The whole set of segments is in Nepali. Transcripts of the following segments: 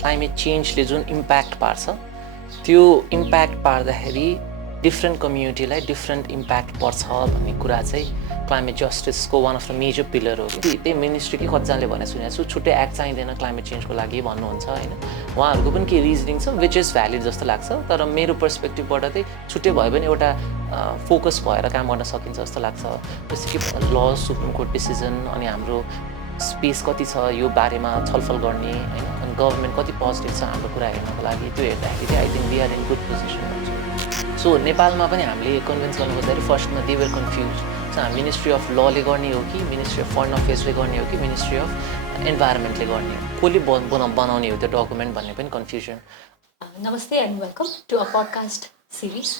क्लाइमेट चेन्जले जुन इम्प्याक्ट पार्छ त्यो इम्प्याक्ट पार्दाखेरि डिफ्रेन्ट कम्युनिटीलाई डिफ्रेन्ट इम्प्याक्ट पर्छ भन्ने कुरा चाहिँ क्लाइमेट जस्टिसको one of the major pillar हो। त्यही मिनिस्ट्रीकै कतिजनाले भने सुनेको छु छुट्टै एक्ट चाहिँदैन क्लाइमेट चेन्जको लागि भन्नुहुन्छ होइन। उहाँहरूको पनि केही रिजनिङ छ विच इज भ्यालिड जस्तो लाग्छ, तर मेरो पर्सपेक्टिभबाट चाहिँ छुट्टै भए पनि एउटा फोकस भएर काम गर्न सकिन्छ जस्तो लाग्छ। जस्तो कि ल सुप्रिम कोर्ट डिसिजन अनि हाम्रो स्पेस कति छ यो बारेमा छलफल गर्ने होइन, अनि गभर्मेन्ट कति पोजिटिभ छ हाम्रो कुरा हेर्नको लागि, त्यो हेर्दाखेरि चाहिँ I think we are in good position. So नेपालमा पनि हामीले कन्भिन्स गर्नु खोज्दाखेरि फर्स्टमा दे वर कन्फ्युज। सो हामी मिनिस्ट्री अफ लले गर्ने हो कि मिनिस्ट्री अफ फरेन अफेयर्सले गर्ने हो कि मिनिस्ट्री अफ इन्भाइरोमेन्टले गर्ने हो, कसले बनाउने हो त्यो डकुमेन्ट भन्ने पनि confusion. Namaste and welcome to a podcast series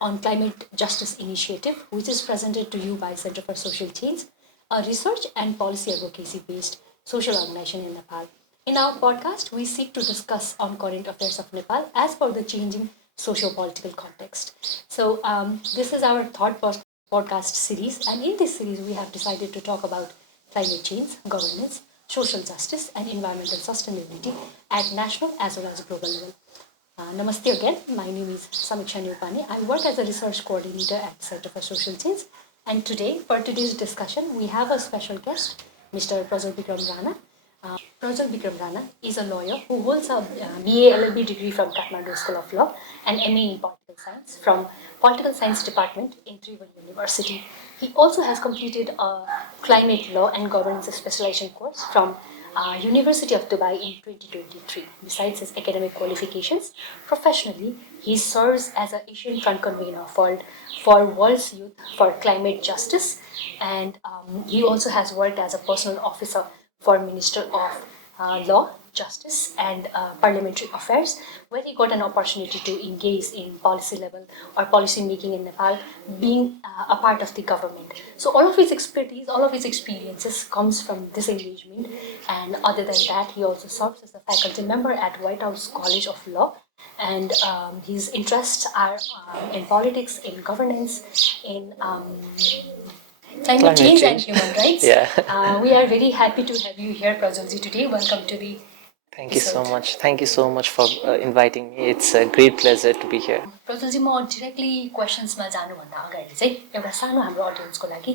on climate justice initiative, which is presented to you by Center for Social Change, a research and policy advocacy based social organization in Nepal. In our podcast, we seek to discuss on current affairs of Nepal as per the changing socio-political context. So this is our third podcast series, and in this series we have decided to talk about climate change, governance, social justice and environmental sustainability at national as well as global level. Namaste again, my name is Samiksha Neupane. I work as a research coordinator at Center for Social Change, and today, for today's discussion, we have a special guest, Mr. Prajwol Bickram Rana. Prajwol Bickram Rana is a lawyer who holds a BA.LLB degree from Kathmandu School of Law and MA in Political Science from Political Science Department in Prajwol University. He also has completed a Climate Law and Governance Specialization course from University of Dubai in 2023. Besides his academic qualifications, professionally, he serves as an Asian Front Convener for World's Youth for Climate Justice, and he also has worked as a personal officer for Minister of Law, Justice and Parliamentary Affairs, where he got an opportunity to engage in policy level or policy making in Nepal, being a part of the government. So all of his expertise, all of his experiences comes from this engagement, and other than that, he also serves as a faculty member at White House College of Law, and his interests are in politics, in governance, in climate change and human rights. Yeah. We are very happy to have you here, Prajwalji, today. Welcome to the Thank you so much. Thank you so much for inviting me. It's a great pleasure to be here. प्रज्वलजी, म डिरेक्टली क्वेसन्समा जानुभन्दा अगाडि चाहिँ एउटा सानो हाम्रो अडियन्सको लागि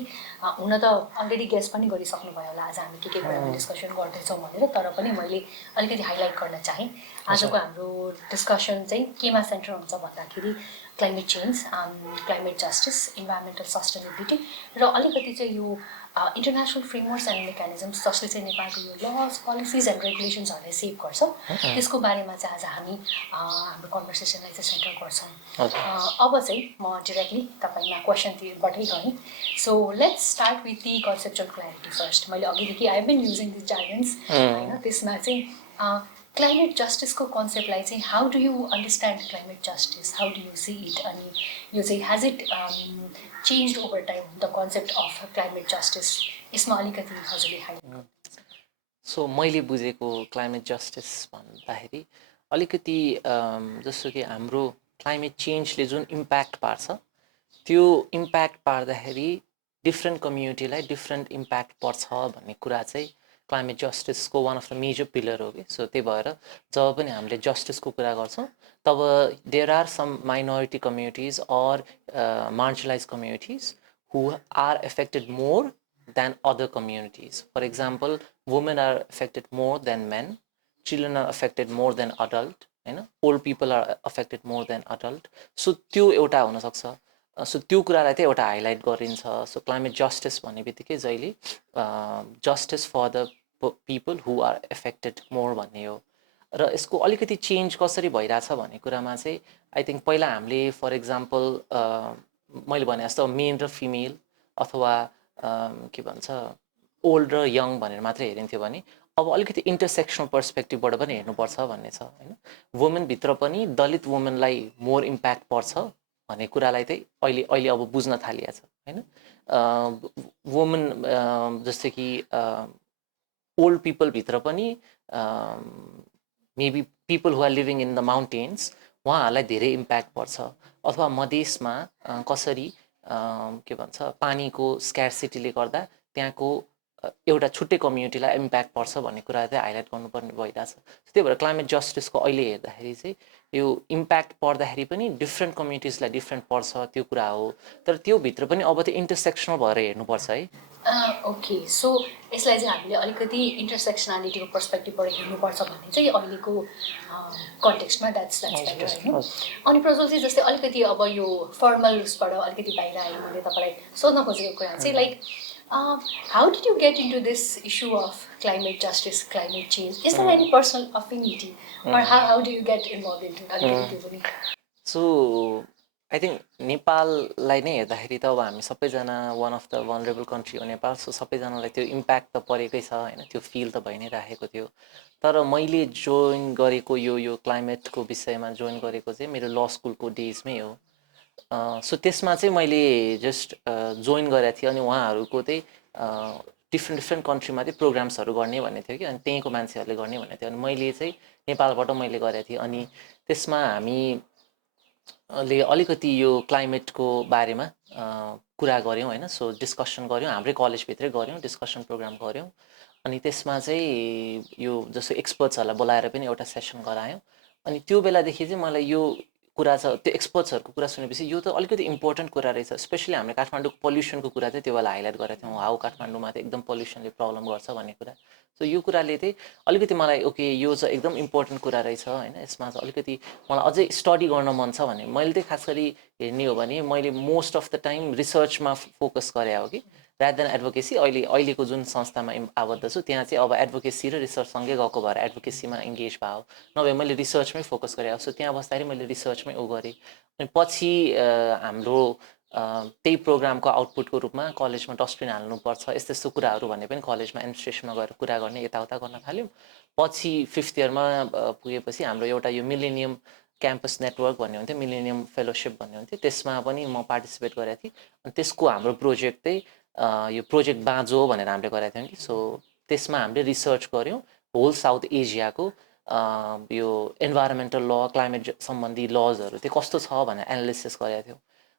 हुन त अलरेडी गेस पनि गरिसक्नुभयो होला आज हामी के कुरामा डिस्कसन गर्दैछौँ भनेर, तर पनि मैले अलिकति हाइलाइट गर्न चाहेँ। आजको हाम्रो डिस्कसन चाहिँ केमा सेन्टर हुन्छ भन्दाखेरि climate change, climate justice, environmental sustainability र अलिकति चाहिँ यो इन्टरनेसनल फ्रेमवर्क्स एन्ड मेकानिजम्स जसले चाहिँ नेपालको यो लज, पोलिसिज एन्ड रेगुलेसन्सहरूलाई सेभ गर्छ, त्यसको बारेमा चाहिँ आज हामी हाम्रो कन्भर्सेसनलाई चाहिँ सेन्टर गर्छौँ। अब चाहिँ म डिरेक्टली तपाईँमा क्वेसनबाटै गएँ। So let's start with the conceptual clarity first. मैले अघिदेखि I have been using this jargons होइन, त्यसमा चाहिँ क्लाइमेट जस्टिसको कन्सेप्टलाई चाहिँ how do you understand climate justice, how do you see it, अनि यो चाहिँ has it change over time the concept of climate justice, यसमा अलिकति हजुरले हाइलाइट। सो मैले बुझेको क्लाइमेट जस्टिस भन्दाखेरि अलिकति जस्तो कि हाम्रो क्लाइमेट चेन्जले जुन इम्प्याक्ट पार्छ त्यो इम्प्याक्ट पार्दाखेरि डिफ्रेन्ट कम्युनिटीलाई डिफ्रेन्ट इम्प्याक्ट पर्छ भन्ने कुरा चाहिँ क्लाइमेट जस्टिसको one of the major pillar हो कि। सो त्यही भएर जब पनि हामीले जस्टिसको कुरा गर्छौँ तब there are some minority communities or marginalize communities who are affected more than other communities. For example, women are affected more than men, children are affected more than adult, old people are affected more than adult. So त्यो एउटा हुन सक्छ। सो त्यो कुरालाई चाहिँ एउटा हाइलाइट गरिन्छ। सो क्लाइमेट जस्टिस भन्ने बित्तिकै जहिले justice for the people who are affected more भन्ने हो। र यसको अलिकति चेन्ज कसरी भइरहेछ भन्ने कुरामा चाहिँ आई थिङ्क पहिला हामीले फर इक्जाम्पल मैले भने जस्तो मेन र फिमेल अथवा के भन्छ ओल्ड र यङ भनेर मात्रै हेरिन्थ्यो भने अब अलिकति इन्टरसेक्सनल पर्सपेक्टिभबाट पनि हेर्नुपर्छ भन्ने छ होइन। वुमेनभित्र पनि दलित वुमेनलाई मोर इम्प्याक्ट पर्छ भन्ने कुरालाई चाहिँ अहिले अब बुझ्न थालिएको छ होइन। वुमेन जस्तै कि ओल्ड पिपलभित्र पनि maybe people who are living in the mountains उहाँहरूलाई धेरै इम्प्याक्ट पर्छ, अथवा मधेसमा कसरी के भन्छ पानीको स्क्यार्सिटीले गर्दा त्यहाँको एउटा छुट्टै कम्युनिटीलाई इम्प्याक्ट पर्छ भन्ने कुरा चाहिँ हाइलाइट गर्नुपर्ने भइरहेछ। त्यही भएर क्लाइमेट जस्टिसको अहिले हेर्दाखेरि चाहिँ यो इम्प्याक्ट पर्दाखेरि पनि डिफ्रेन्ट कम्युनिटिजलाई डिफ्रेन्ट पर्छ त्यो कुरा हो, तर त्योभित्र पनि अब त्यो इन्टरसेक्सनल भएर हेर्नुपर्छ है। ओके, सो यसलाई चाहिँ हामीले अलिकति इन्टरसेक्सनालिटीको पर्सपेक्टिभबाट हेर्नुपर्छ भन्ने चाहिँ अहिलेको कन्टेक्स्टमा द्याट्स बेटर होइन। अनि प्रज्वल चाहिँ जस्तै अलिकति अब यो फर्मल उसबाट अलिकति बाहिर आएर मैले तपाईँलाई सोध्न खोजेको कुरा चाहिँ like how did you get into this issue of climate justice, climate change? Is there any personal affinity or how do you get involved into it? So I think नेपाललाई नै हेर्दाखेरि त अब हामी सबैजना one of the vulnerable country हो नेपाल, सो सबैजनालाई त्यो इम्प्याक्ट त परेकै छ होइन, त्यो फिल त भइ नै राखेको थियो। तर मैले जोइन गरेको यो क्लाइमेटको विषयमा जोइन गरेको चाहिँ मेरो ल स्कुलको डेजमै हो। सो त्यसमा चाहिँ मैले जस्ट जोइन गरेको थिएँ अनि उहाँहरूको चाहिँ डिफ्रेन्ट कन्ट्रीमा चाहिँ प्रोग्राम्सहरू गर्ने भन्ने थियो कि, अनि त्यहीँको मान्छेहरूले गर्ने भन्ने थियो। अनि मैले चाहिँ नेपालबाट मैले गरेको थिएँ। अनि त्यसमा हामीले अलिकति यो क्लाइमेटको बारेमा कुरा गऱ्यौँ होइन, सो डिस्कसन गऱ्यौँ, हाम्रै कलेजभित्रै गऱ्यौँ, डिस्कसन प्रोग्राम गऱ्यौँ। अनि त्यसमा चाहिँ यो जस्तो एक्सपर्ट्सहरूलाई बोलाएर पनि एउटा सेसन गरायौँ। अनि त्यो बेलादेखि चाहिँ मलाई यो कुरा छ, त्यो एक्सपर्ट्सहरूको कुरा सुनेपछि यो त अलिकति इम्पोर्टेन्ट कुरा रहेछ। स्पेसली हामीले काठमाडौँको पल्युसनको कुरा चाहिँ त्यो बेला हाइलाइट गरेका थियौँ, हाउ काठमाडौँमा चाहिँ एकदम पल्युसनले प्रब्लम गर्छ भन्ने कुरा। सो यो कुराले चाहिँ अलिकति मलाई ओके यो चाहिँ एकदम इम्पोर्टेन्ट कुरा रहेछ होइन, यसमा चाहिँ अलिकति मलाई अझै स्टडी गर्न मन छ भने मैले चाहिँ खास गरी हेर्ने हो भने मैले मोस्ट अफ द टाइम रिसर्चमा फोकस गरे हो कि rather than advocacy। अहिलेको जुन संस्थामा आबद्ध छु त्यहाँ चाहिँ अब एडभोकेसी र रिसर्चसँगै गएको भएर एडभोकेसीमा इङ्गेज भयो, नभए मैले रिसर्चमै फोकस गरेँ। सो त्यहाँ बस्दाखेरि मैले रिसर्चमै गरेँ। अनि पछि हाम्रो त्यही प्रोग्रामको आउटपुटको रूपमा कलेजमा डस्टबिन हाल्नुपर्छ यस्तो यस्तो कुराहरू भन्ने पनि कलेजमा एडमिनिस्ट्रेसनमा गएर कुरा गर्ने यताउता गर्न थाल्यौँ। पछि 5th इयरमा पुगेपछि हाम्रो एउटा यो मिलेनियम क्याम्पस नेटवर्क भन्ने हुन्थ्यो, मिलेनियम फेलोसिप भन्ने हुन्थ्यो, त्यसमा पनि म पार्टिसिपेट गरेको थिएँ। अनि त्यसको हाम्रो प्रोजेक्ट चाहिँ यो प्रोजेक्ट बाँझो भनेर हामीले गरेका थियौँ कि। सो त्यसमा हामीले रिसर्च गऱ्यौँ होल साउथ एसियाको यो इन्भाइरोमेन्टल ल क्लाइमेट सम्बन्धी लजहरू चाहिँ कस्तो छ भनेर एनालिसिस गरेका थियौँ।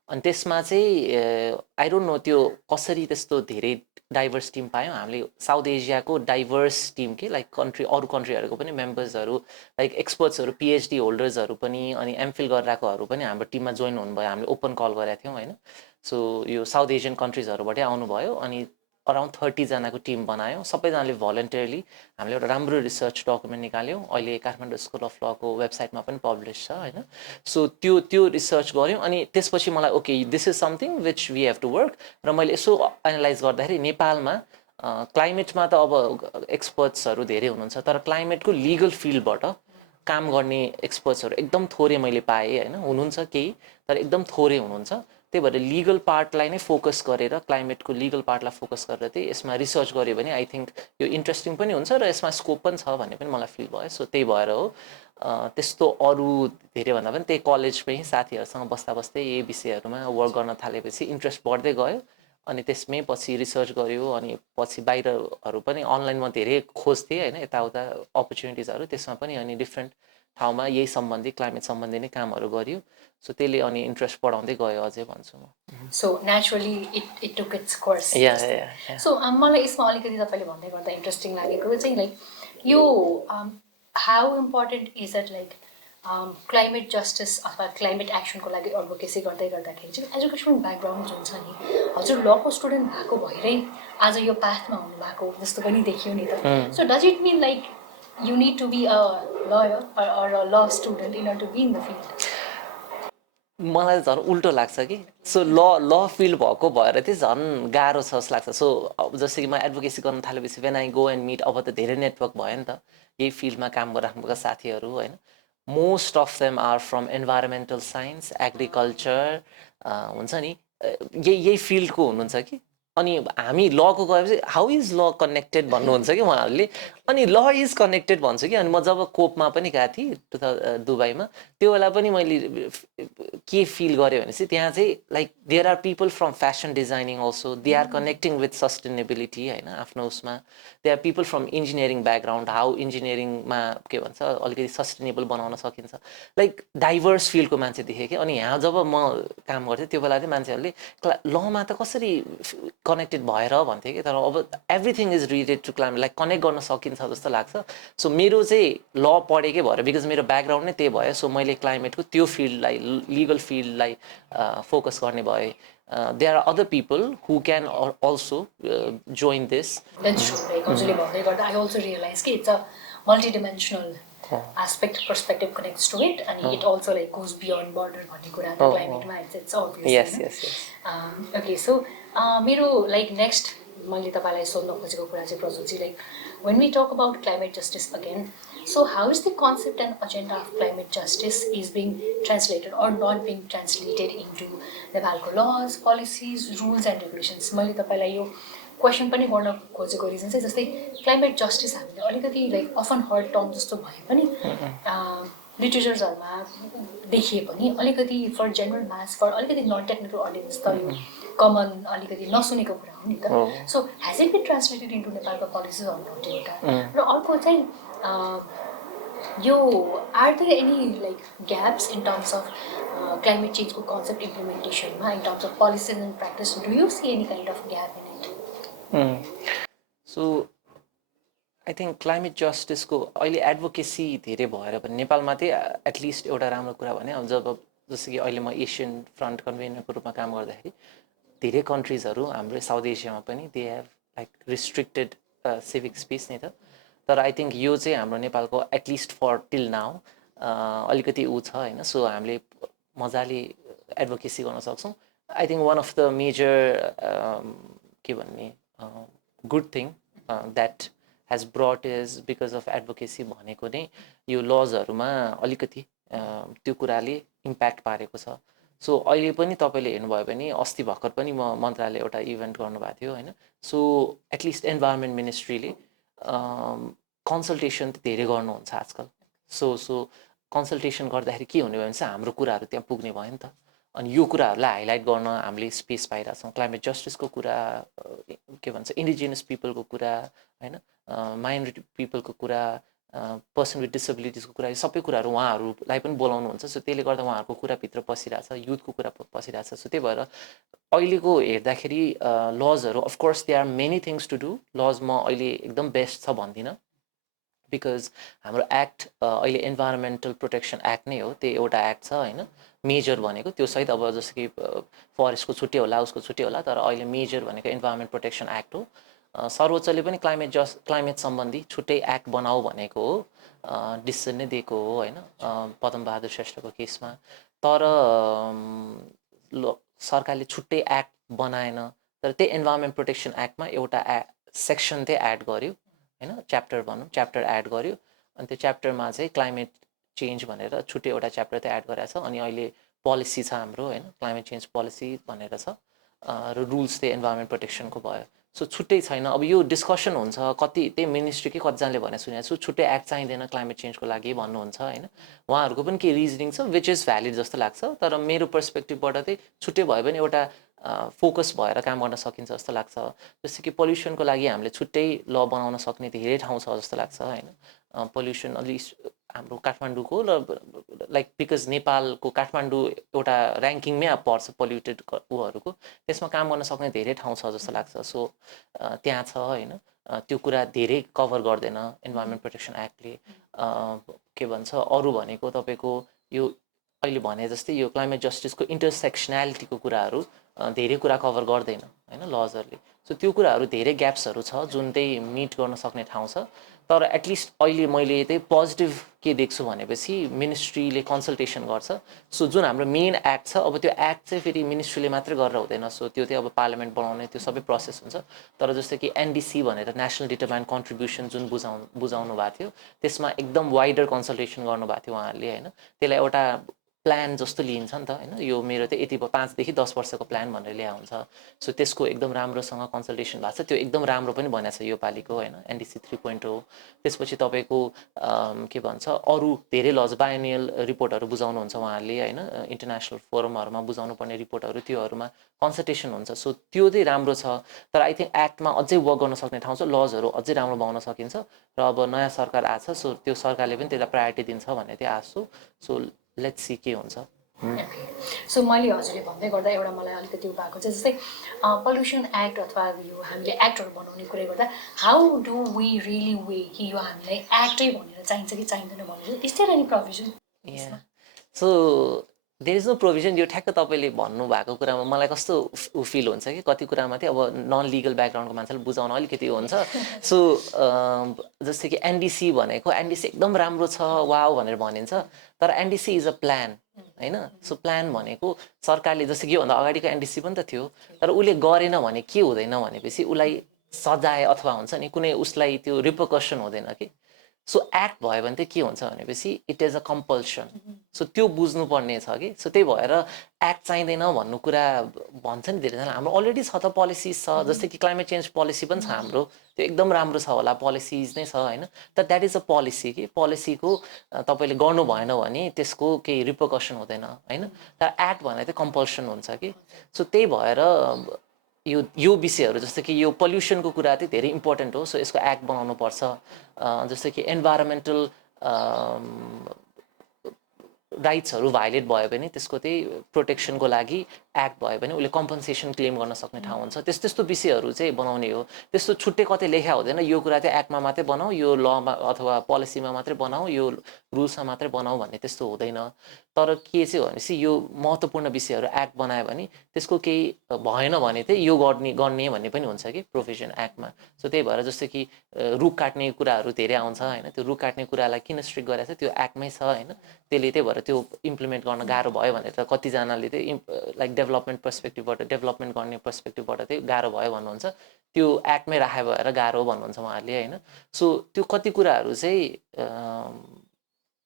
अनि त्यसमा चाहिँ आई डोन्ट नो त्यो कसरी त्यस्तो धेरै डाइभर्स टिम पायौँ हामीले। साउथ एसियाको डाइभर्स टिम के लाइक अरू कन्ट्रीहरूको पनि मेम्बर्सहरू लाइक एक्सपर्ट्सहरू पिएचडी होल्डर्सहरू पनि अनि एमफिल गरिरहेकोहरू पनि हाम्रो टिममा जोइन हुनुभयो। हामीले ओपन कल गरेका थियौँ होइन। सो यो साउथ एसियन कन्ट्रिजहरूबाटै आउनुभयो अनि अराउन्ड 30 जनाको टिम बनायौँ। सबैजनाले भलन्टियरली हामीले एउटा राम्रो रिसर्च डकुमेन्ट निकाल्यौँ, अहिले काठमाडौँ स्कुल अफ लको वेबसाइटमा पनि पब्लिस छ होइन। सो त्यो रिसर्च गऱ्यौँ। अनि त्यसपछि मलाई okay this is something which we have to work. र मैले यसो एनालाइज गर्दाखेरि नेपालमा क्लाइमेटमा त अब एक्सपर्ट्सहरू धेरै हुनुहुन्छ, तर क्लाइमेटको लिगल फिल्डबाट काम गर्ने एक्सपर्ट्सहरू एकदम थोरै मैले पाएँ होइन। हुनुहुन्छ केही तर एकदम थोरै हुनुहुन्छ। त्यही भएर लिगल पार्टलाई नै फोकस गरेर क्लाइमेटको लिगल पार्टलाई फोकस गरेर चाहिँ यसमा रिसर्च गऱ्यो भने आई थिङ्क यो इन्ट्रेस्टिङ पनि हुन्छ र यसमा स्कोप पनि छ भन्ने पनि मलाई फिल भयो। सो त्यही भएर हो त्यस्तो अरू धेरैभन्दा पनि त्यही कलेजमै साथीहरूसँग बस्दा बस्दै यही विषयहरूमा वर्क गर्न थालेपछि इन्ट्रेस्ट बढ्दै गयो। अनि त्यसमै पछि रिसर्च गऱ्यो अनि पछि बाहिरहरू पनि अनलाइनमा धेरै खोज्थेँ होइन, यताउता अपर्च्युनिटिजहरू त्यसमा पनि अनि डिफ्रेन्ट ठाउँमा यही सम्बन्धी क्लाइमेट सम्बन्धी नै कामहरू गरियो। सो त्यसले अनि इन्ट्रेस्ट बढाउँदै गयो अझै भन्छु म। So naturally it took its course. So मलाई यसमा अलिकति तपाईँले भन्दै गर्दा इन्ट्रेस्टिङ लागेको चाहिँ लाइक यो how important is it like climate justice अथवा क्लाइमेट एक्सनको लागि एडभोकेसी गर्दै गर्दाखेरि चाहिँ एजुकेसनल ब्याकग्राउन्ड जुन छ नि, हजुर लको स्टुडेन्ट भएको भएरै आज यो पाथमा हुनुभएको जस्तो पनि देखियो नि त। So does it mean like you need to be a lawyer or a law student in order to be in the field? मलाई झन् उल्टो लाग्छ कि। सो ल फिल्ड भएको भएर चाहिँ झन् गाह्रो छ जस्तो लाग्छ। सो अब जस्तै कि म एडभोकेसी गर्न थालेपछि when I go and meet अब त धेरै नेटवर्क भयो नि त यही फिल्डमा काम गरिराख्नुभएका साथीहरू होइन। Most of them are from environmental science agriculture हुन्छ नि यही फिल्डको हुनुहुन्छ कि। अनि हामी लको गएपछि हाउ इज ल कनेक्टेड भन्नुहुन्छ कि उहाँहरूले। अनि ल इज कनेक्टेड भन्छु कि अनि म जब कोपमा पनि गएको थिएँ दुबईमा त्यो बेला पनि मैले के फिल गरेँ भनेपछि त्यहाँ चाहिँ like there are people from fashion designing also they are connecting with sustainability होइन आफ्नो उसमा they are people from engineering background how इन्जिनियरिङमा के भन्छ अलिकति सस्टेनेबल बनाउन सकिन्छ लाइक डाइभर्स फिल्डको मान्छे देखेँ कि अनि यहाँ जब म काम गर्थेँ त्यो बेला चाहिँ मान्छेहरूले लमा त कसरी कनेक्टेड भएर भन्थेँ कि तर अब everything is related to climate like connect गर्न सकिन्छ जस्तो लाग्छ सो मेरो चाहिँ ल पढेकै भएर बिकज मेरो ब्याकग्राउन्ड नै त्यही भयो सो मैले क्लाइमेटको त्यो फिल्डलाई लिगल फिल्डलाई फोकस गर्ने भएँ there are other people who can also join this That's true. Like हजुरले भन्दै गर्दा I also realize कि it's a multi-dimensional aspect perspective connects to it and it also like goes beyond border भन्ने कुरा क्लाइमेटमा it's obvious. yes. Okay, so मेरो like next मैले तपाईँलाई सोध्न खोजेको कुरा चाहिँ प्रज्वलजी like when we talk about climate justice again, so how is the concept and agenda of climate justice is being translated or not being translated into Nepalको laws, policies, rules and regulations? मैले तपाईँलाई यो क्वेसन पनि गर्न खोजेको रिजन चाहिँ जस्तै क्लाइमेट जस्टिस हामीले अलिकति लाइक अफन हर्ड टर्म जस्तो भए पनि लिटरेचर्सहरूमा देखिए पनि अलिकति फर जेनरल मास फर अलिकति नन टेक्निकल अडियन्स त यो कमन अलिकति नसुनेको कुरा हो नि त so has it been translated into नेपालको पोलिसिजहरू एउटा र अर्को चाहिँ यो are there any like gaps in terms of climate चेन्जको कन्सेप्ट इम्प्लिमेन्टेसनमा in terms of policies and practice do you see any kind of gap in it so I think climate जस्टिसको अहिले एडभोकेसी धेरै भएर पनि नेपालमा चाहिँ एटलिस्ट एउटा राम्रो कुरा भने अब जब जस्तो कि अहिले म एसियन फ्रन्ट कन्भेनरको रूपमा काम गर्दाखेरि धेरै कन्ट्रिजहरू हाम्रो साउथ एसियामा पनि they have like restricted civic space नि त तर आई थिङ्क यो चाहिँ हाम्रो नेपालको एटलिस्ट फर टिल नाउ अलिकति ऊ छ होइन सो हामीले मजाले एडभोकेसी गर्न सक्छौँ I think one of the major के भन्ने good thing that has brought is because of advocacy भनेको नै यो लजहरूमा अलिकति त्यो कुराले इम्प्याक्ट पारेको छ सो अहिले पनि तपाईँले हेर्नुभयो भने अस्ति भर्खर पनि म मन्त्रालय एउटा इभेन्ट गर्नुभएको थियो होइन सो एटलिस्ट इन्भाइरोमेन्ट मिनिस्ट्रीले कन्सल्टेसन धेरै गर्नुहुन्छ आजकल सो कन्सल्टेसन गर्दाखेरि के हुने भयो भने चाहिँ हाम्रो कुराहरू त्यहाँ पुग्ने भयो नि त अनि यो कुराहरूलाई हाइलाइट गर्न हामीले स्पेस पाइरहेछौँ क्लाइमेट जस्टिसको कुरा के भन्छ इन्डिजिनियस पिपलको कुरा होइन माइनोरिटी पिपलको कुरा पर्सन विथ डिसेबिलिटिजको कुरा यो सबै कुराहरू उहाँहरूलाई पनि बोलाउनुहुन्छ सो त्यसले गर्दा उहाँहरूको कुरा भित्र पसिरहेछ युथको कुरा पसिरहेछ सो त्यही भएर अहिलेको हेर्दाखेरि लजहरू of course they are many things to do लजमा अहिले एकदम बेस्ट छ भन्दिनँ बिकज हाम्रो एक्ट अहिले इन्भाइरोमेन्टल प्रोटेक्सन एक्ट नै हो त्यो एउटा एक्ट छ होइन मेजर भनेको त्यो सहित अब जस्तो कि फरेस्टको छुट्टै होला उसको छुट्टै होला तर अहिले मेजर भनेको इन्भाइरोमेन्ट प्रोटेक्सन एक्ट हो सर्वोच्चले पनि क्लाइमेट सम्बन्धी छुट्टै एक्ट बनाऊ भनेको हो डिसिसन नै दिएको हो होइन पद्मबहादुर श्रेष्ठको केसमा तर सरकारले छुट्टै एक्ट बनाएन तर त्यही इन्भाइरोमेन्ट प्रोटेक्सन एक्टमा एउटा सेक्सन चाहिँ एड गर्यो होइन च्याप्टर भनौँ च्याप्टर एड गर्यो अनि त्यो च्याप्टरमा चाहिँ क्लाइमेट चेन्ज भनेर छुट्टै एउटा च्याप्टर चाहिँ एड गरेको छ अनि अहिले पोलिसी छ हाम्रो होइन क्लाइमेट चेन्ज पोलिसी भनेर छ र रुल्स चाहिँ इन्भाइरोमेन्ट प्रोटेक्सनको भयो सो छुट्टै छैन अब यो डिस्कसन हुन्छ कति त्यही मिनिस्ट्रीकै कतिजनाले भने सुनेको छु छुट्टै एक्ट चाहिँदैन क्लाइमेट चेन्जको लागि भन्नुहुन्छ होइन उहाँहरूको पनि के रिजनिङ छ विच इज भ्यालिड जस्तो लाग्छ तर मेरो पर्सपेक्टिभबाट चाहिँ छुट्टै भयो भने एउटा फोकस भएर काम गर्न सकिन्छ जस्तो लाग्छ जस्तो कि पोल्युसनको लागि हामीले छुट्टै ल बनाउन सक्ने धेरै ठाउँ छ जस्तो लाग्छ होइन पोल्युसन अलि हाम्रो काठमाडौँको र लाइक बिकज नेपालको काठमाडौँ एउटा ऱ्याङ्किङमै पर्छ पोल्युटेड उहरूको त्यसमा काम गर्न सक्ने धेरै ठाउँ छ जस्तो लाग्छ सो त्यहाँ छ होइन त्यो कुरा धेरै कभर गर्दैन इन्भाइरोमेन्ट प्रोटेक्सन एक्टले के भन्छ अरू भनेको तपाईँको यो अहिले भने जस्तै यो क्लाइमेट जस्टिसको इन्टरसेक्सनालिटीको कुराहरू धेरै कुरा कभर गर्दैन होइन लजहरूले सो त्यो कुराहरू धेरै ग्याप्सहरू छ जुन चाहिँ मिट गर्न सक्ने ठाउँ छ तर एटलिस्ट अहिले मैले चाहिँ पोजिटिभ के देख्छु भनेपछि मिनिस्ट्रीले कन्सल्टेसन गर्छ सो जुन हाम्रो मेन एक्ट छ अब त्यो एक्ट चाहिँ फेरि मिनिस्ट्रीले मात्रै गरेर हुँदैन सो त्यो चाहिँ अब पार्लियामेन्ट बनाउने त्यो सबै प्रोसेस हुन्छ तर जस्तो कि एनडिसी भनेर नेसनल डिटरमाइन्ड कन्ट्रिब्युसन जुन बुझाउनु भएको थियो त्यसमा एकदम वाइडर कन्सल्टेसन गर्नुभएको थियो उहाँहरूले होइन त्यसलाई एउटा प्लान जस्तो लिइन्छ नि त होइन यो मेरो चाहिँ यति 5 देखि 10 वर्षको प्लान भनेर ल्याएको हुन्छ सो त्यसको एकदम राम्रोसँग कन्सल्टेसन भएको छ त्यो एकदम राम्रो पनि भनेको छ यो पालिको होइन एनडिसी 3.0 त्यसपछि तपाईँको के भन्छ अरू धेरै लज बायोनियल रिपोर्टहरू बुझाउनुहुन्छ उहाँहरूले होइन इन्टरनेसनल फोरमहरूमा बुझाउनु पर्ने रिपोर्टहरू त्योहरूमा कन्सल्टेसन हुन्छ सो त्यो चाहिँ राम्रो छ तर आई थिङ्क एक्टमा अझै वर्क गर्न सक्ने ठाउँ छ लजहरू अझै राम्रो बनाउन सकिन्छ र अब नयाँ सरकार आएको छ सो त्यो सरकारले पनि त्यसलाई प्रायोरिटी दिन्छ भन्ने चाहिँ आश छु सो लेट्स सी के हुन्छ सो मैले हजुरले भन्दै गर्दा एउटा मलाई अलिकति भएको छ जस्तै पल्युसन एक्ट अथवा यो हामीले एक्टहरू बनाउने कुरा गर्दा how do we really weigh कि यो हामीलाई एक्टै भनेर चाहिन्छ कि चाहिँदैन भनेर is there any provision so there is no provision यो ठ्याक्क तपाईँले भन्नुभएको कुरामा मलाई कस्तो फिल हुन्छ कि कति कुरामा चाहिँ अब नन लिगल ब्याकग्राउन्डको मान्छेले बुझाउन अलिकति हुन्छ सो जस्तै कि एनडिसी भनेको एनडिसी एकदम राम्रो छ वाउ भनेर भनिन्छ तर एनडिसी इज अ प्लान होइन सो प्लान भनेको सरकारले जस्तो कि योभन्दा अगाडिको एनडिसी पनि त थियो तर उसले गरेन भने के हुँदैन भनेपछि उसलाई सजाय अथवा हुन्छ नि कुनै उसलाई त्यो रिपरकसन हुँदैन कि सो एक्ट भयो भने चाहिँ के हुन्छ भनेपछि it is a compulsion so त्यो बुझ्नुपर्ने छ कि सो त्यही भएर एक्ट चाहिँदैन भन्नु कुरा भन्छ नि धेरैजना हाम्रो अलरेडी छ त पोलिसिज छ जस्तै कि क्लाइमेट चेन्ज पोलिसी पनि छ हाम्रो त्यो एकदम राम्रो छ होला पोलिसिज नै छ होइन तर द्याट इज अ पोलिसी कि पोलिसीको तपाईँले गर्नु भएन भने त्यसको केही रिपरकसन हुँदैन होइन तर एक्ट भने चाहिँ कम्पल्सन हुन्छ कि सो त्यही भएर यो विषयहरू जस्तो कि यो पल्युसनको कुरा चाहिँ धेरै इम्पोर्टेन्ट हो सो यसको एक्ट बनाउनु पर्छ जस्तो कि इन्भाइरोमेन्टल राइट्सहरू भाइलेट भयो भने त्यसको चाहिँ प्रोटेक्सनको लागि एक्ट भयो भने उसले कम्पन्सेसन क्लेम गर्न सक्ने ठाउँ हुन्छ त्यस्तो विषयहरू चाहिँ बनाउने हो त्यस्तो छुट्टै कतै लेखा हुँदैन यो कुरा चाहिँ एक्टमा मात्रै बनाऊ यो लमा अथवा पोलिसीमा मात्रै बनाऊ यो रुल्समा मात्रै बनाऊ भन्ने त्यस्तो हुँदैन तर के चाहिँ भनेपछि यो महत्त्वपूर्ण विषयहरू एक्ट बनायो भने त्यसको केही भएन भने चाहिँ यो गर्ने भन्ने पनि हुन्छ कि प्रोभिजन एक्टमा सो त्यही भएर जस्तो कि रुख काट्ने कुराहरू धेरै आउँछ होइन त्यो रुख काट्ने कुरालाई किन स्ट्रिक्ट गरेको छ त्यो एक्टमै छ होइन त्यसले त्यही भएर त्यो इम्प्लिमेन्ट गर्न गाह्रो भयो भनेर त कतिजनाले चाहिँ लाइक डेभलपमेन्ट पर्सपेक्टिभबाट डेभलपमेन्ट गर्ने पर्सपेक्टिभबाट चाहिँ गाह्रो भयो भन्नुहुन्छ त्यो एक्टमै राखे भएर गाह्रो भन्नुहुन्छ उहाँहरूले होइन सो त्यो कति कुराहरू चाहिँ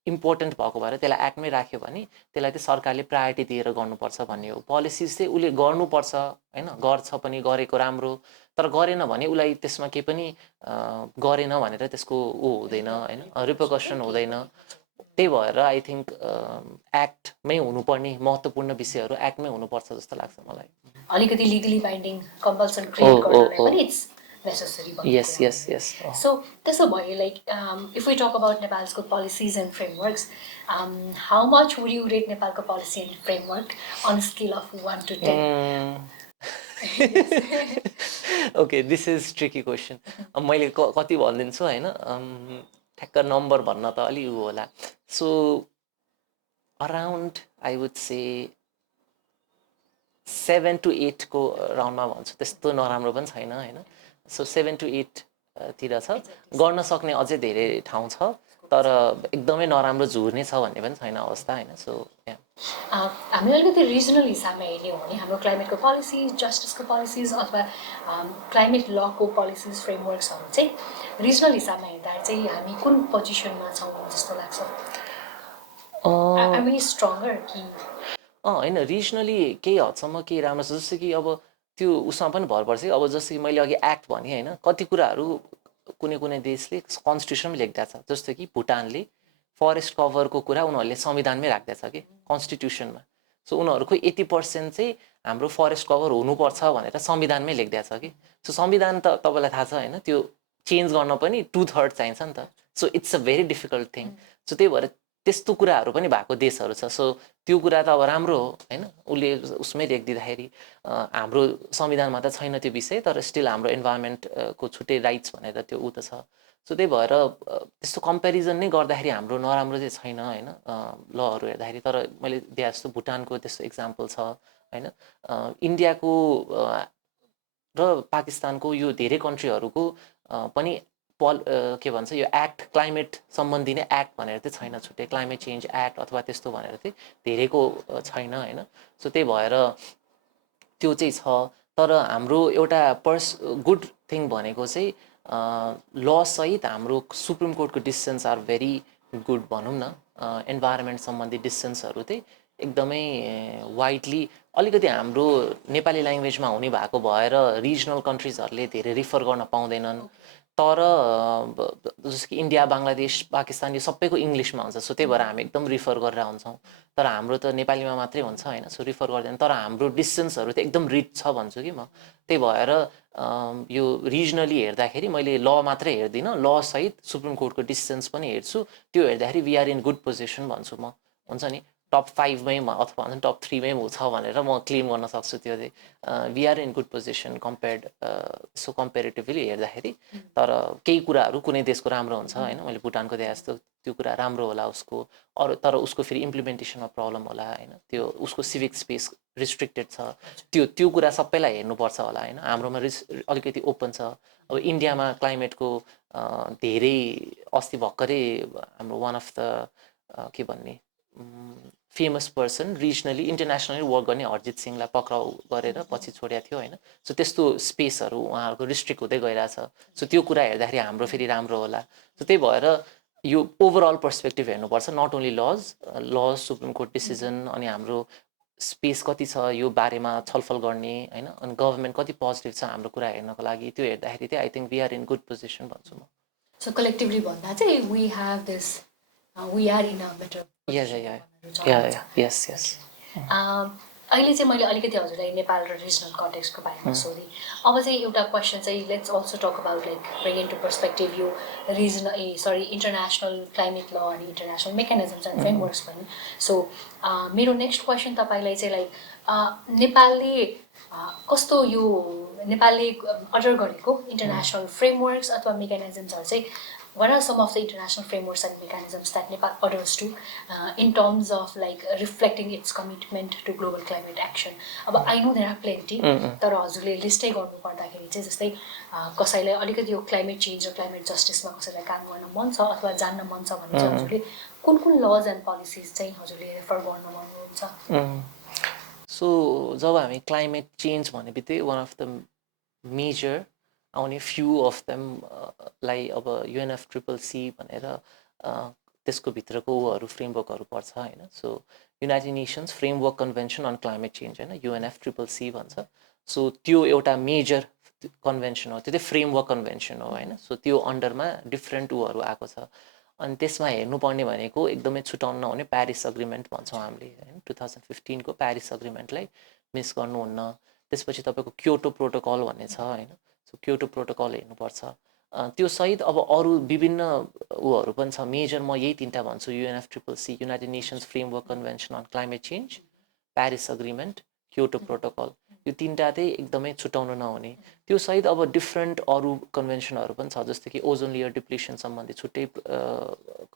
इम्पोर्टेन्ट भएको भएर त्यसलाई एक्टमै राख्यो भने त्यसलाई चाहिँ सरकारले प्रायोरिटी दिएर गर्नुपर्छ भन्ने हो पोलिसिज चाहिँ उसले गर्नुपर्छ होइन गर्छ पनि गरेको राम्रो तर गरेन भने उसलाई त्यसमा केही पनि गरेन भनेर त्यसको हुँदैन होइन रिपरकसन हुँदैन त्यही भएर आई थिङ्क एक्टमै हुनुपर्ने महत्त्वपूर्ण विषयहरू एक्टमै हुनुपर्छ जस्तो लाग्छ मलाई अलिकति लिगली बाइन्डिङ कम्पल्सन क्रिएट गर्नलाई पनि इट्स necessary. Yes. So, त्यसो भए like if we talk about Nepal's policies and frameworks, how much would you rate Nepal's policy and framework on a scale of 1 to 10? Okay, this is tricky question. मैले कति भनिदिन्छु हैन ठ्याक्क नम्बर भन्न त अलि उ होला so around I would say 7 to 8 को राउन्डमा भन्छु त्यस्तो नराम्रो पनि छैन हैन सो 7 to 8 तिर छ गर्न सक्ने अझै धेरै ठाउँ छ तर एकदमै नराम्रो झुर्ने छ भन्ने पनि छैन अवस्था हैन सो हामी अलिकति रिजनल हिसाबमा हेर्ने हो भने हाम्रो क्लाइमेटको पोलिसिज जस्टिसको पोलिसिज अथवा क्लाइमेट लको पोलिसिज फ्रेमवर्क्सहरू चाहिँ रिजनल हिसाबमा हेर्दा चाहिँ हामी कुन पोजिसनमा छौँ जस्तो लाग्छ आर वी स्ट्रङ्गर कि हैन रिजनली केही हदसम्म केही राम्रो छ जस्तो कि अब त्यो उसमा पनि भर पर्छ अब जस्तो कि मैले अघि एक्ट भने हैन कति कुराहरू कुनै देशले कन्स्टिट्युसनमा लेख्दैछ जस्तो कि भुटानले फरेस्ट कभरको कुरा उनीहरूले संविधानमै राख्दैछ कि कन्स्टिट्युसनमा सो उनीहरूको 80% चाहिँ हाम्रो फरेस्ट कभर हुनुपर्छ भनेर संविधानमै लेख्दैछ कि सो संविधान त तपाईँलाई थाहा छ हैन त्यो चेन्ज गर्न पनि 2/3 चाहिन्छ नि त so it's a very difficult thing so त्यही भएर त्यस्तो कुराहरू पनि भएको देशहरू छ सो त्यो कुरा त अब राम्रो हो हैन उसले उसमै लेखिदिँदाखेरि हाम्रो संविधानमा त छैन त्यो विषय तर स्टिल हाम्रो इन्भाइरोमेन्टको छुट्टै राइट्स भनेर त्यो उ त छ सो त्यही भएर त्यस्तो कम्पेरिजन नै गर्दाखेरि हाम्रो नराम्रो चाहिँ छैन हैन लहरू हेर्दाखेरि तर मैले दिए जस्तो भुटानको त्यस्तो इक्जाम्पल छ हैन इन्डियाको र पाकिस्तानको यो धेरै कन्ट्रीहरूको पनि के भन्छ यो एक्ट क्लाइमेट सम्बन्धी नै एक्ट भनेर चाहिँ छैन छुट्टै क्लाइमेट चेन्ज एक्ट अथवा त्यस्तो भनेर चाहिँ धेरैको छैन हैन सो त्यही भएर त्यो चाहिँ छ तर हाम्रो एउटा गुड थिङ भनेको चाहिँ ल सहित हाम्रो सुप्रिम कोर्टको डिसिजन्स आर भेरी गुड भनौँ न इन्भाइरोमेन्ट सम्बन्धी डिसिजन्सहरू चाहिँ एकदमै वाइडली अलिकति हाम्रो नेपाली ल्याङ्ग्वेजमा हुने भएको भएर रिजनल कन्ट्रिजहरूले धेरै रिफर गर्न पाउँदैनन् तर जस्तो कि इन्डिया बङ्गलादेश पाकिस्तान यो सबैको इङ्ग्लिसमा हुन्छ सो त्यही भएर हामी एकदम रिफर गरेर हुन्छौँ तर हाम्रो त नेपालीमा मात्रै हुन्छ होइन सो रिफर गर्दैन तर हाम्रो डिस्टेन्सहरू त एकदम रिच छ भन्छु कि म त्यही भएर यो रिजनली हेर्दाखेरि मैले ल मात्रै हेर्दिनँ ल सहित सुप्रिम कोर्टको डिस्टेन्स पनि हेर्छु त्यो हेर्दाखेरि we are in good position भन्छु म हुन्छ नि टप 5मै अथवा टप 3मै छ भनेर म क्लेम गर्न सक्छु त्यो चाहिँ we are in good position compared so comparatively हेर्दाखेरि तर केही कुराहरू कुनै देशको राम्रो हुन्छ होइन मैले भुटानको देखाए जस्तो त्यो कुरा राम्रो होला उसको अरू तर उसको फेरि इम्प्लिमेन्टेसनमा प्रब्लम होला होइन त्यो उसको सिभिक स्पेस रिस्ट्रिक्टेड छ त्यो कुरा सबैलाई हेर्नुपर्छ होला होइन हाम्रोमा अलिकति ओपन छ अब इन्डियामा क्लाइमेटको धेरै अस्ति भर्खरै हाम्रो वान अफ द के भन्ने famous person regionally internationally work गर्ने हरजित सिंहलाई पक्राउ गरेर पछि छोडेको थियो होइन सो त्यस्तो स्पेसहरू उहाँहरूको रिस्ट्रिक्ट हुँदै गइरहेछ सो त्यो कुरा हेर्दाखेरि हाम्रो फेरि राम्रो होला सो त्यही भएर यो ओभरअल पर्सपेक्टिभ हेर्नुपर्छ not only laws Supreme Court decision अनि हाम्रो स्पेस कति छ यो बारेमा छलफल गर्ने होइन अनि गभर्मेन्ट कति पोजिटिभ छ हाम्रो कुरा हेर्नको लागि त्यो हेर्दाखेरि चाहिँ I think we are in good position भन्छु म सो कलेक्टिभली भन्दा चाहिँ we have this we are in a better यस अहिले चाहिँ मैले अलिकति हजुरलाई नेपाल र रिजनल कन्टेक्स्टको बारेमा सोधेँ अब चाहिँ एउटा क्वेसन चाहिँ let's also talk about like bring into perspective यो इन्टरनेसनल क्लाइमेट ल अनि इन्टरनेसनल मेकानिजम्स एन्ड फ्रेमवर्क्स पनि सो मेरो नेक्स्ट क्वेसन तपाईँलाई चाहिँ लाइक नेपालले कस्तो यो नेपालले अर्डर गरेको इन्टरनेसनल फ्रेमवर्क्स अथवा मेकानिजम्सहरू चाहिँ what are some of the international frameworks and mechanisms that Nepal adheres to in terms of like reflecting its commitment to global climate action? I know there are plenty, तर हजुरले लिस्टै गर्नु पर्दाखेरि चाहिँ जस्तै कसैलाई अलिकति यो क्लाइमेट चेन्ज र क्लाइमेट जस्टिसमा कसैलाई काम गर्न मन छ अथवा जान्न मन छ भने चाहिँ हजुरले कुन लज एन्ड पोलिसिज चाहिँ हजुरले रेफर गर्न भन्नुहुन्छ? सो जब हामी क्लाइमेट चेन्ज भन्ने बित्तिकै वान अफ द मेजर आउने फ्यु अफ देम लाई अब UNFCCC भनेर त्यसको भित्रको उहरू फ्रेमवर्कहरू पर्छ होइन so United Nations Framework Convention on Climate change होइन UNFCCC भन्छ सो त्यो एउटा मेजर कन्भेन्सन हो त्यो चाहिँ फ्रेमवर्क कन्भेन्सन हो होइन सो त्यो अन्डरमा डिफ्रेन्ट उहरू आएको छ अनि त्यसमा हेर्नुपर्ने भनेको एकदमै छुटाउन नहुने प्यारिस अग्रिमेन्ट भन्छौँ हामीले होइन 2015 को प्यारिस अग्रिमेन्टलाई मिस गर्नुहुन्न त्यसपछि तपाईँको क्योटो प्रोटोकल भन्ने छ होइन सो क्योटो प्रोटोकल हेर्नुपर्छ त्यो सहित अब अरू विभिन्न उहरू पनि छ मेजर म यही तिनवटा भन्छु UNFCCC United Nations Framework Convention on Climate Change Paris Agreement Kyoto Protocol यो तिनवटा चाहिँ एकदमै छुटाउन नहुने त्यो सहित अब डिफ्रेन्ट अरू कन्भेन्सनहरू पनि छ जस्तो कि ओजोन लेयर डिप्लिसन सम्बन्धी छुट्टै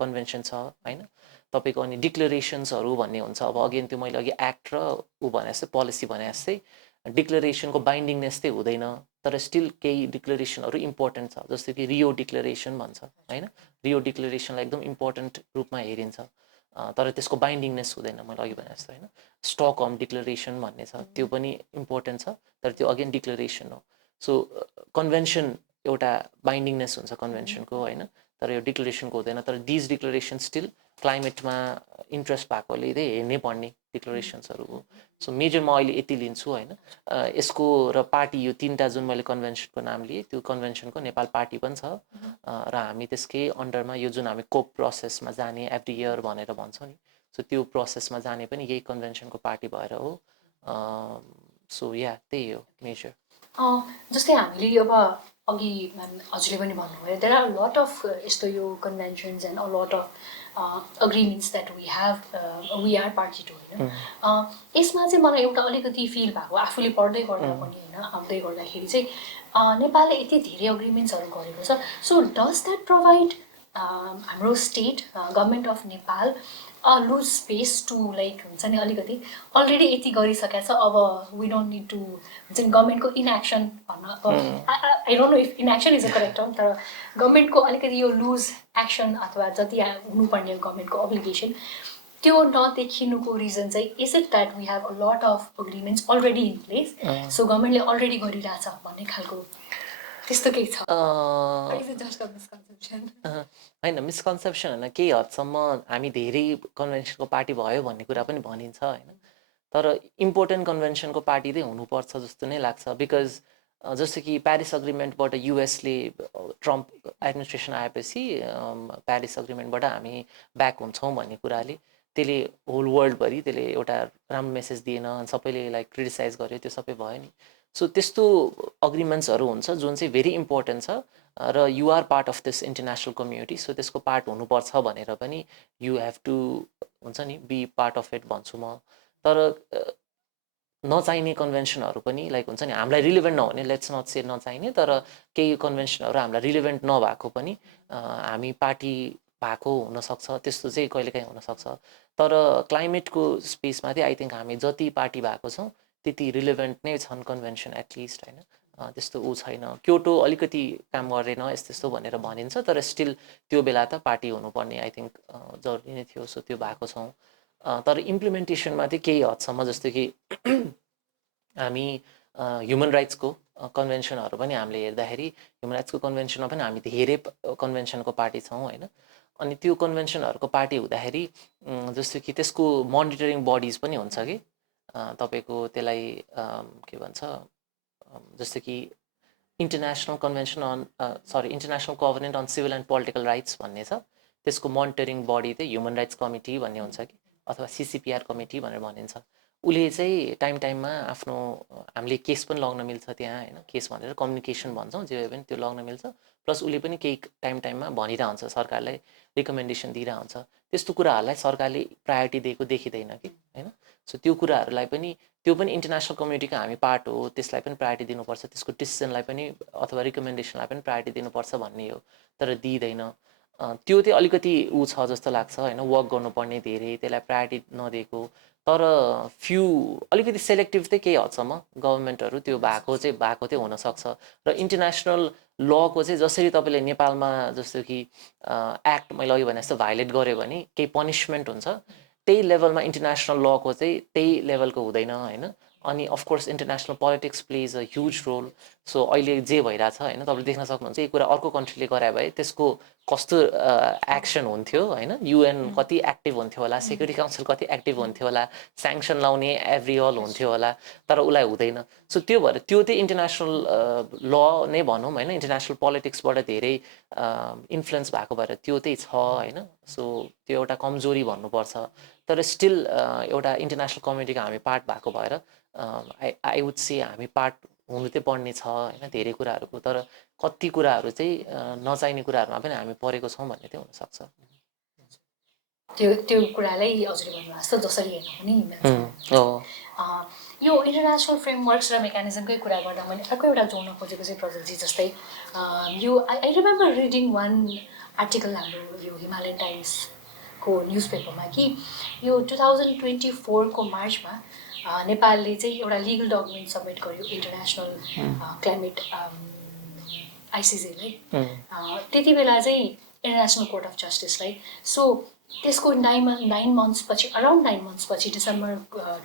कन्भेन्सन छ होइन तपाईँको अनि डिक्लेरेसन्सहरू भन्ने हुन्छ अब अगेन त्यो मैले अघि एक्ट र ऊ भने जस्तै पोलिसी भने जस्तै डिक्लेरेसनको बाइन्डिङनेस चाहिँ हुँदैन तर स्टिल केही डिक्लेरेसनहरू इम्पोर्टेन्ट छ जस्तो कि रियो डिक्लेरेसन भन्छ होइन रियो डिक्लेरेसनलाई एकदम इम्पोर्टेन्ट रूपमा हेरिन्छ तर त्यसको बाइन्डिङनेस हुँदैन मैले अघि भने जस्तो होइन स्टकहोम डिक्लेरेसन भन्ने छ त्यो पनि इम्पोर्टेन्ट छ तर त्यो अगेन डिक्लेरेसन हो सो कन्भेन्सन एउटा बाइन्डिङनेस हुन्छ कन्भेन्सनको होइन तर यो डिक्लेरेसनको हुँदैन तर दिज डिक्लेरेसन स्टिल क्लाइमेटमा इन्ट्रेस्ट भएकोले चाहिँ हेर्नै पर्ने डिक्लेरेसन्सहरू हो सो मेजर म अहिले यति लिन्छु होइन यसको र पार्टी यो तिनवटा जुन मैले कन्भेन्सनको नाम लिएँ त्यो कन्भेन्सनको नेपाल पार्टी पनि छ र हामी त्यसकै अन्डरमा यो जुन हामी कोप प्रोसेसमा जाने एभ्री इयर भनेर भन्छौँ नि सो त्यो प्रोसेसमा जाने पनि यही कन्भेन्सनको पार्टी भएर हो सो या त्यही हो मेजर जस्तै हामीले अब अघि हजुरले पनि भन्नुभयो देयर आर लट अफ यस्तो यो conventions and a lot of agreements that we are party to होइन यसमा चाहिँ मलाई एउटा अलिकति फिल भएको आफूले पढ्दै गर्दा पनि होइन आउँदै गर्दाखेरि चाहिँ नेपालले यति धेरै अग्रिमेन्ट्सहरू गरेको छ सो डज द्याट प्रोभाइड हाम्रो state government of Nepal loose space to like हुन्छ नि अलिकति अलरेडी यति गरिसकेको छ अब वी डोन्ट निड टु हुन्छ नि गभर्मेन्टको इनएक्सन भन्न I don't know if inaction is a correct term तर गभर्मेन्टको अलिकति यो लुज एक्सन अथवा जति हुनुपर्ने गभर्मेन्टको अब्लिगेसन त्यो नदेखिनुको रिजन चाहिँ is it that we have a lot of agreements already in place so गभर्मेन्टले अलरेडी गरिरहेछ भन्ने खालको त्यस्तो केही छ uh, Or is it just a misconception? होइन मिसकन्सेप्सन होइन, केही हदसम्म हामी धेरै कन्भेन्सनको पार्टी भयो भन्ने कुरा पनि भनिन्छ होइन, तर इम्पोर्टेन्ट कन्भेन्सनको पार्टी चाहिँ हुनुपर्छ जस्तो नै लाग्छ। बिकज जस्तो कि प्यारिस अग्रिमेन्टबाट युएसले ट्रम्प एडमिनिस्ट्रेसन आएपछि प्यारिस अग्रिमेन्टबाट हामी ब्याक हुन्छौँ भन्ने कुराले त्यसले होल वर्ल्डभरि त्यसले एउटा राम्रो मेसेज दिएन, सबैले लाइक क्रिटिसाइज गर्यो, त्यो सबै भयो नि। सो त्यस्तो अग्रिमेन्ट्सहरू हुन्छ जुन चाहिँ भेरी इम्पोर्टेन्ट छ र you're part of this international community, so त्यसको पार्ट हुनुपर्छ भनेर पनि यु हेभ टु हुन्छ नि बी पार्ट अफ इट भन्छु म। तर नचाहिने कन्भेन्सनहरू पनि लाइक हुन्छ नि हामीलाई रिलेभेन्ट नहुने, लेट्स नट से नचाहिने, तर केही कन्भेन्सनहरू हामीलाई रिलेभेन्ट नभएको पनि हामी पार्टी भएको हुनसक्छ, त्यस्तो चाहिँ कहिलेकाहीँ हुनसक्छ। तर क्लाइमेटको स्पेसमा चाहिँ आई थिङ्क हामी जति पार्टी भएको छौँ त्यति रिलेभेन्ट नै छन् कन्भेन्सन एटलिस्ट होइन। त्यस्तो ऊ छैन, क्योटो अलिकति काम गरेन यस्तो यस्तो भनेर भनिन्छ, तर स्टिल त्यो बेला त पार्टी हुनुपर्ने आई थिङ्क जरुरी नै थियो, सो त्यो भएको छौँ। तर इम्प्लिमेन्टेसनमा चाहिँ केही हदसम्म जस्तो कि हामी ह्युमन राइट्सको कन्भेन्सनहरू पनि हामीले हेर्दाखेरि ह्युमन राइट्सको कन्भेन्सनमा पनि हामी धेरै कन्भेन्सनको पार्टी छौँ होइन। अनि त्यो कन्भेन्सनहरूको पार्टी हुँदाखेरि जस्तो कि त्यसको मोनिटरिङ बडिज पनि हुन्छ कि तपाईँको त्यसलाई के भन्छ, जस्तो कि international convention on international covenant on civil and political rights भन्ने छ, त्यसको मोनिटरिङ बडी चाहिँ ह्युमन राइट्स कमिटी भन्ने हुन्छ कि, अथवा सिसिपिआर कमिटी भनेर भनिन्छ। उसले चाहिँ टाइम टाइममा आफ्नो हामीले केस पनि लग्न मिल्छ त्यहाँ होइन, केस भनेर कम्युनिकेसन भन्छौँ जे पनि त्यो लग्न मिल्छ, प्लस उसले पनि केही टाइममा भनिरहन्छ सरकारलाई, रिकमेन्डेसन दिइरहन्छ। त्यस्तो कुराहरूलाई सरकारले प्रायोरिटी दिएको देखिँदैन कि होइन। सो त्यो कुराहरूलाई पनि त्यो पनि इन्टरनेसनल कम्युनिटीको हामी पार्ट हो, त्यसलाई पनि प्रायोरिटी दिनुपर्छ, त्यसको डिसिजनलाई पनि अथवा रिकमेन्डेसनलाई पनि प्रायोरिटी दिनुपर्छ भन्ने हो, तर दिइँदैन। त्यो चाहिँ अलिकति ऊ छ जस्तो लाग्छ होइन, वर्क गर्नुपर्ने धेरै, त्यसलाई प्रायोरिटी नदिएको। तर फ्यु अलिकति सेलेक्टिभ चाहिँ केही हदसम्म गभर्मेन्टहरू त्यो भएको चाहिँ हुनसक्छ। र इन्टरनेसनल लको चाहिँ जसरी तपाईँले नेपालमा जस्तो कि एक्ट मैले अघि भने जस्तो भायोलेट गऱ्यो भने केही पनिसमेन्ट हुन्छ, त्यही लेभलमा इन्टरनेसनल लको चाहिँ त्यही लेभलको हुँदैन होइन। अनि of course international politics plays a huge role. So अहिले जे भइरहेछ होइन, तपाईँले देख्न सक्नुहुन्छ, यही कुरा अर्को कन्ट्रीले गरे भए त्यसको कस्तो एक्सन हुन्थ्यो होइन, युएन कति एक्टिभ हुन्थ्यो होला, सेक्युरिटी काउन्सिल कति एक्टिभ हुन्थ्यो होला, स्याङ्सन लाउने एभ्री अल हुन्थ्यो होला, तर उसलाई हुँदैन। सो त्यो भएर त्यो चाहिँ इन्टरनेसनल ल नै भनौँ होइन, इन्टरनेसनल पोलिटिक्सबाट धेरै इन्फ्लुएन्स भएको भएर त्यो चाहिँ छ होइन। सो त्यो एउटा कमजोरी भन्नुपर्छ। तर स्टिल एउटा इन्टरनेसनल कम्युनिटीको हामी पार्ट भएको भएर आई वुड से हामी पार्ट हुनु चाहिँ पर्ने छ होइन धेरै कुराहरूको। तर कति कुराहरू चाहिँ नचाहिने कुराहरूमा पनि हामी परेको छौँ भन्ने चाहिँ हुनसक्छ। त्यो कुरालाई हजुरले भन्नुभएको जस्तो जसरी हेर्नु पनि यो इन्टरनेसनल फ्रेमवर्क्स र मेकानिजमकै कुरा गर्दा मैले अर्को एउटा जोड्न खोजेको चाहिँ प्रज्वलजी जस्तै यो I remember reading one article हाम्रो यो हिमालयन टाइम्सको न्युज पेपरमा कि यो 2024को मार्चमा नेपालले चाहिँ एउटा लिगल डकुमेन्ट सबमिट गर्यो इन्टरनेसनल क्लाइमेट आइसिजेलाई, त्यति बेला चाहिँ इन्टरनेसनल कोर्ट अफ जस्टिसलाई। सो त्यसको 9 months पछि, अराउन्ड 9 months पछि, डिसेम्बर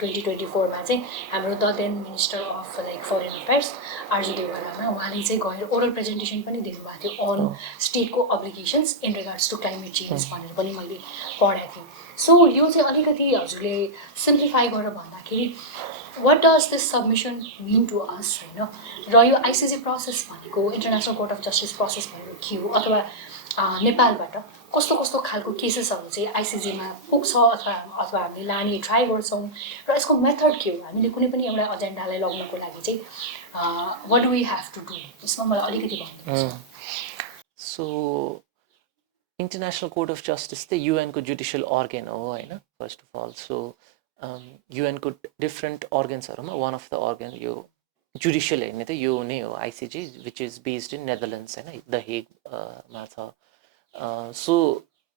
2024मा चाहिँ हाम्रो the then minister of like foreign affairs Arzu देवगनमा उहाँले चाहिँ गएर ओरल प्रेजेन्टेसन पनि दिनुभएको थियो अन स्टेटको obligations in regards to climate change भनेर पनि मैले पढेको थिएँ। सो यो चाहिँ अलिकति हजुरले सिम्प्लिफाई गरेर भन्दाखेरि what does this submission mean to us होइन, र यो आइसिजे प्रोसेस भनेको International court of Justice process भनेको के हो, अथवा नेपालबाट कस्तो कस्तो खालको केसेसहरू चाहिँ आइसिजेमा पुग्छ अथवा हामीले लाने ट्राई गर्छौँ, र यसको मेथड के हो, हामीले कुनै पनि एउटा एजेन्डालाई लग्नको लागि चाहिँ what do we have to do, यसमा मलाई अलिकति भन्नुहुन्छ। So international court of justice चाहिँ युएनको जुडिसियल अर्गन हो होइन, फर्स्ट अफ अल। सो युएनको डिफ्रेन्ट अर्गन्सहरूमा वान अफ द अर्गन यो जुडिसियल हेर्ने त यो नै हो, ICJ, which is based in Netherlands होइन, द हेगमा छ। सो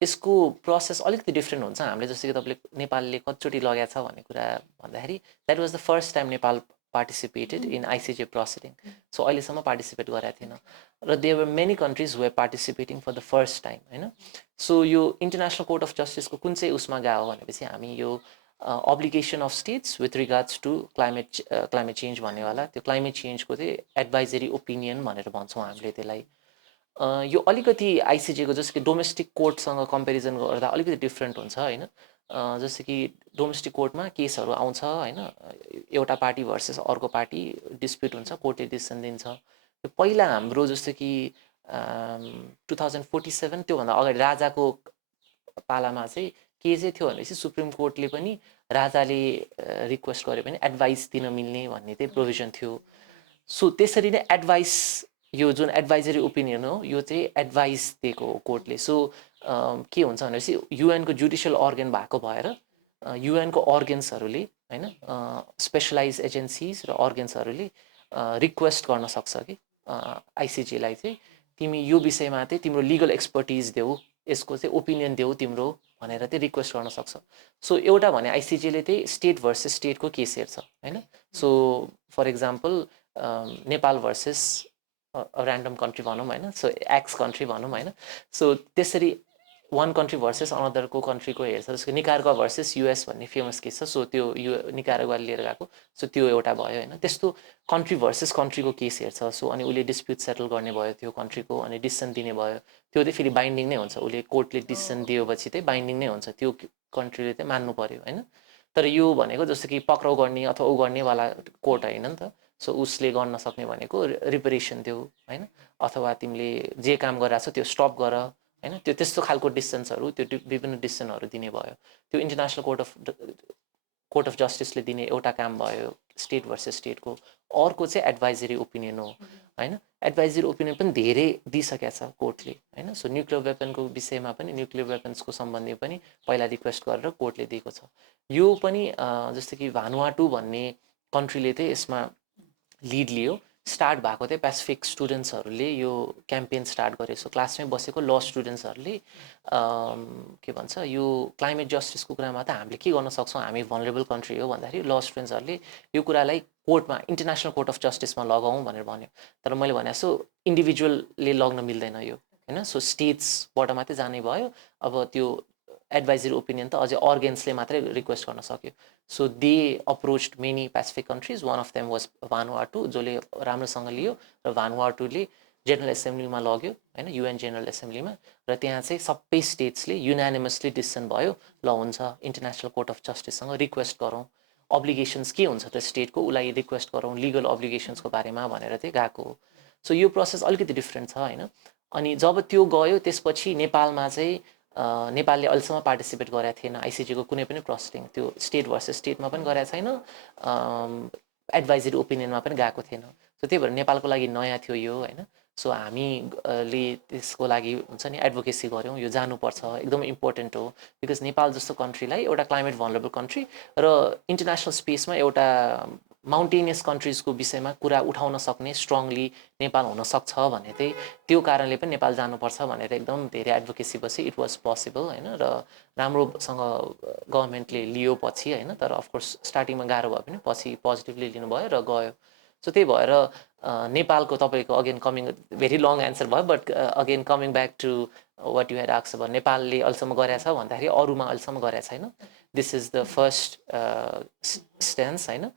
यसको प्रोसेस अलिकति डिफ्रेन्ट हुन्छ। हामीले जस्तो कि तपाईँले नेपालले कतिचोटि लगाएको छ भन्ने कुरा भन्दाखेरि that was the first time Nepal participated in ICJ proceeding. So अहिलेसम्म पार्टिसिपेट गरेको थिएन, र there were many countries were participating for the first time होइन। सो यो इन्टरनेसनल कोर्ट अफ जस्टिसको कुन चाहिँ उसमा गयो भनेपछि हामी यो obligation of states with regards to climate change भन्नेवाला त्यो क्लाइमेट चेन्जको चाहिँ एडभाइजरी ओपिनियन भनेर भन्छौँ हामीले त्यसलाई यो अलिकति आइसिजेको जस्तो कि डोमेस्टिक कोर्टसँग कम्पेरिजन गर्दा अलिकति डिफ्रेन्ट हुन्छ होइन जस्तो कि डोमेस्टिक कोर्टमा केसहरू आउँछ होइन एउटा पार्टी भर्सेस अर्को पार्टी डिस्प्युट हुन्छ कोर्टले डिसिसन दिन्छ त्यो पहिला हाम्रो जस्तो कि 2047 त्योभन्दा अगाडि राजाको पालामा चाहिँ के चाहिँ थियो भनेपछि सुप्रिम कोर्टले पनि राजाले रिक्वेस्ट गरे पनि एडभाइस दिन मिल्ने भन्ने चाहिँ प्रोभिजन थियो सो त्यसरी नै एडभाइस यो जुन एडभाइजरी ओपिनियन हो यो चाहिँ एडभाइस दिएको हो कोर्टले सो के हुन्छ भनेपछि युएनको जुडिसियल अर्गन भएको भएर युएनको अर्गन्सहरूले होइन स्पेसलाइज एजेन्सिज र अर्गन्सहरूले रिक्वेस्ट गर्न सक्छ कि आइसिजेलाई चाहिँ तिमी यो विषयमा चाहिँ तिम्रो लिगल एक्सपर्टिज देऊ यसको चाहिँ ओपिनियन देऊ तिम्रो भनेर चाहिँ रिक्वेस्ट गर्न सक्छ सो एउटा भने आइसिजेले चाहिँ स्टेट भर्सेस स्टेटको केस हेर्छ होइन so for example Nepal versus random country भनौँ होइन सो एक्स कन्ट्री भनौँ होइन सो त्यसरी वान कन्ट्री भर्सेस अनदरको कन्ट्रीको हेर्छ जसको निकाराग्वा भर्सेस युएस भन्ने फेमस केस छ सो त्यो निकाराग्वाले लिएर गएको सो त्यो एउटा भयो होइन त्यस्तो कन्ट्री भर्सेस कन्ट्रीको केस हेर्छ सो अनि उसले डिस्प्युट सेटल गर्ने भयो त्यो कन्ट्रीको अनि डिसिसन दिने भयो त्यो चाहिँ फेरि बाइन्डिङ नै हुन्छ उसले कोर्टले डिसिसन दिएपछि चाहिँ बाइन्डिङ नै हुन्छ त्यो कन्ट्रीले चाहिँ मान्नु पर्यो होइन तर यो भनेको जस्तो कि पक्राउ गर्ने अथवा ऊ गर्नेवाला कोर्ट होइन नि त सो उसले गर्न सक्ने भनेको रिपेरेसन देऊ होइन अथवा तिमीले जे काम गरिरहेको छ त्यो स्टप गर होइन त्यो त्यस्तो खालको डिसिसन्सहरू त्यो विभिन्न डिसिसनहरू दिने भयो त्यो इन्टरनेसनल कोर्ट अफ जस्टिसले दिने एउटा काम भयो स्टेट भर्सेस स्टेटको अर्को चाहिँ एडभाइजरी ओपिनियन हो होइन एडभाइजरी ओपिनियन पनि धेरै दिइसकेको छ कोर्टले होइन सो न्युक्लियर वेपनको विषयमा पनि न्युक्लियर वेपन्सको सम्बन्धी पनि पहिला रिक्वेस्ट गरेर कोर्टले दिएको छ यो पनि जस्तो कि भानुआटू भन्ने कन्ट्रीले चाहिँ यसमा लिड लियो स्टार्ट भएको चाहिँ पेसिफिक स्टुडेन्ट्सहरूले यो क्याम्पेन स्टार्ट गरे सो क्लासमै बसेको ल स्टुडेन्ट्सहरूले के भन्छ यो क्लाइमेट जस्टिसको कुरामा त हामीले के गर्न सक्छौँ हामी भनरेबल कन्ट्री हो भन्दाखेरि ल स्टुडेन्ट्सहरूले यो कुरालाई कोर्टमा इन्टरनेसनल कोर्ट अफ जस्टिसमा लगाउँ भनेर भन्यो तर मैले भने जस्तो इन्डिभिजुअलले लग्न मिल्दैन यो होइन सो स्टेट्सबाट मात्रै जाने भयो अब त्यो एडभाइजरी ओपिनियन त अझै अर्गेन्सले मात्रै रिक्वेस्ट गर्न सक्यो so they approached many Pacific countries one of them was Vanuatu जसले राम्रोसँग लियो र भानुआटूले जेनरल एसेम्ब्लीमा लग्यो होइन युएन जेनरल एसेम्ब्लीमा र त्यहाँ चाहिँ सबै स्टेट्सले युनानिमसली डिसिसन भयो ल हुन्छ इन्टरनेसनल कोर्ट अफ जस्टिससँग रिक्वेस्ट गरौँ अब्लिगेसन्स के हुन्छ त स्टेटको उसलाई रिक्वेस्ट गरौँ लिगल अब्लिगेसन्सको बारेमा भनेर चाहिँ गएको हो सो यो प्रोसेस अलिकति डिफ्रेन्ट छ होइन अनि जब त्यो गयो त्यसपछि नेपालमा चाहिँ नेपालले अहिलेसम्म पार्टिसिपेट गरेको थिएन आइसिजेको कुनै पनि प्रोसिडिङ त्यो स्टेट भर्सेस स्टेटमा पनि गरेको छैन एडभाइजरी ओपिनियनमा पनि गएको थिएन सो त्यही भएर नेपालको लागि नयाँ थियो यो होइन सो हामीले त्यसको लागि हुन्छ नि एडभोकेसी गऱ्यौँ यो जानुपर्छ एकदम इम्पोर्टेन्ट हो बिकज नेपाल जस्तो कन्ट्रीलाई एउटा क्लाइमेट भनरेबल कन्ट्री र इन्टरनेसनल स्पेसमा एउटा माउन्टेनियस कन्ट्रिजको विषयमा कुरा उठाउन सक्ने स्ट्रङली नेपाल हुनसक्छ भन्ने चाहिँ त्यो कारणले पनि नेपाल जानुपर्छ भनेर एकदम धेरै एडभोकेसी पछि इट वाज पोसिबल होइन र राम्रोसँग गभर्मेन्टले लियो पछि होइन तर अफकोर्स स्टार्टिङमा गाह्रो भयो पनि पछि पोजिटिभली लिनुभयो र गयो सो त्यही भएर नेपालको तपाईँको again coming very long answer भयो but again coming back to what you had आक्स अब नेपालले अहिलेसम्म गरेछ भन्दाखेरि अरूमा अहिलेसम्म गरेको छैन this is the first stance होइन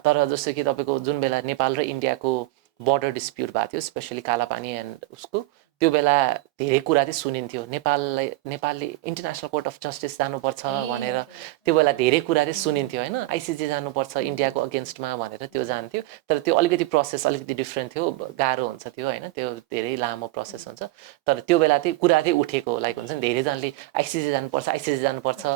तर जस्तो कि तपाईँको जुन बेला नेपाल र इन्डियाको border डिस्प्युट भएको थियो स्पेसली कालापानी एन्ड उसको त्यो बेला धेरै कुरा चाहिँ सुनिन्थ्यो नेपालले इन्टरनेसनल कोर्ट अफ जस्टिस जानुपर्छ भनेर त्यो बेला धेरै कुरा चाहिँ सुनिन्थ्यो होइन आइसिजे जानुपर्छ इन्डियाको अगेन्स्टमा भनेर त्यो जान्थ्यो तर त्यो अलिकति प्रोसेस अलिकति डिफ्रेन्ट थियो गाह्रो हुन्छ त्यो होइन त्यो धेरै लामो प्रोसेस हुन्छ तर त्यो बेला चाहिँ कुरा चाहिँ उठेको लाइक हुन्छ नि धेरैजनाले आइसिजे जानुपर्छ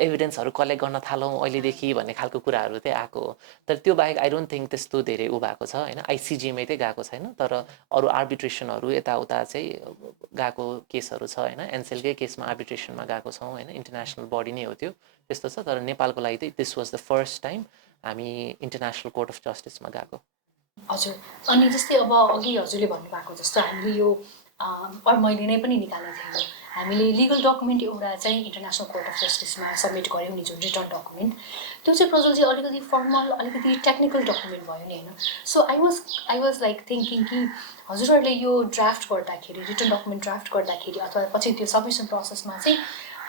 एभिडेन्सहरू कलेक्ट गर्न थालौँ अहिलेदेखि भन्ने खालको कुराहरू चाहिँ आएको हो तर त्यो बाहेक आई डोन्ट थिङ्क त्यस्तो धेरै उ भएको छ होइन आइसिजेमै चाहिँ गएको छैन तर अरू आर्बिट्रेसनहरू यताउता चाहिँ गएको केसहरू छ होइन एनसेलकै केसमा आर्बिट्रेसनमा गएको छौँ होइन इन्टरनेसनल बडी नै हो त्यो त्यस्तो छ तर नेपालको लागि चाहिँ this was the first time हामी इन्टरनेसनल कोर्ट अफ जस्टिसमा गएको हजुर अनि जस्तै अब अघि हजुरले भन्नुभएको जस्तो हामीले यो मैले नै पनि निकालेको थिएँ हामीले लिगल डकुमेन्ट एउटा चाहिँ इन्टरनेसनल कोर्ट अफ जस्टिसमा सबमिट गऱ्यौँ नि जुन रिटर्न डकुमेन्ट त्यो चाहिँ प्रज्वलजी अलिकति फर्मल अलिकति टेक्निकल डकुमेन्ट भयो नि होइन so I was like thinking कि हजुरहरूले यो ड्राफ्ट गर्दाखेरि रिटर्न डकुमेन्ट ड्राफ्ट गर्दाखेरि अथवा पछि त्यो सबमिसन प्रोसेसमा चाहिँ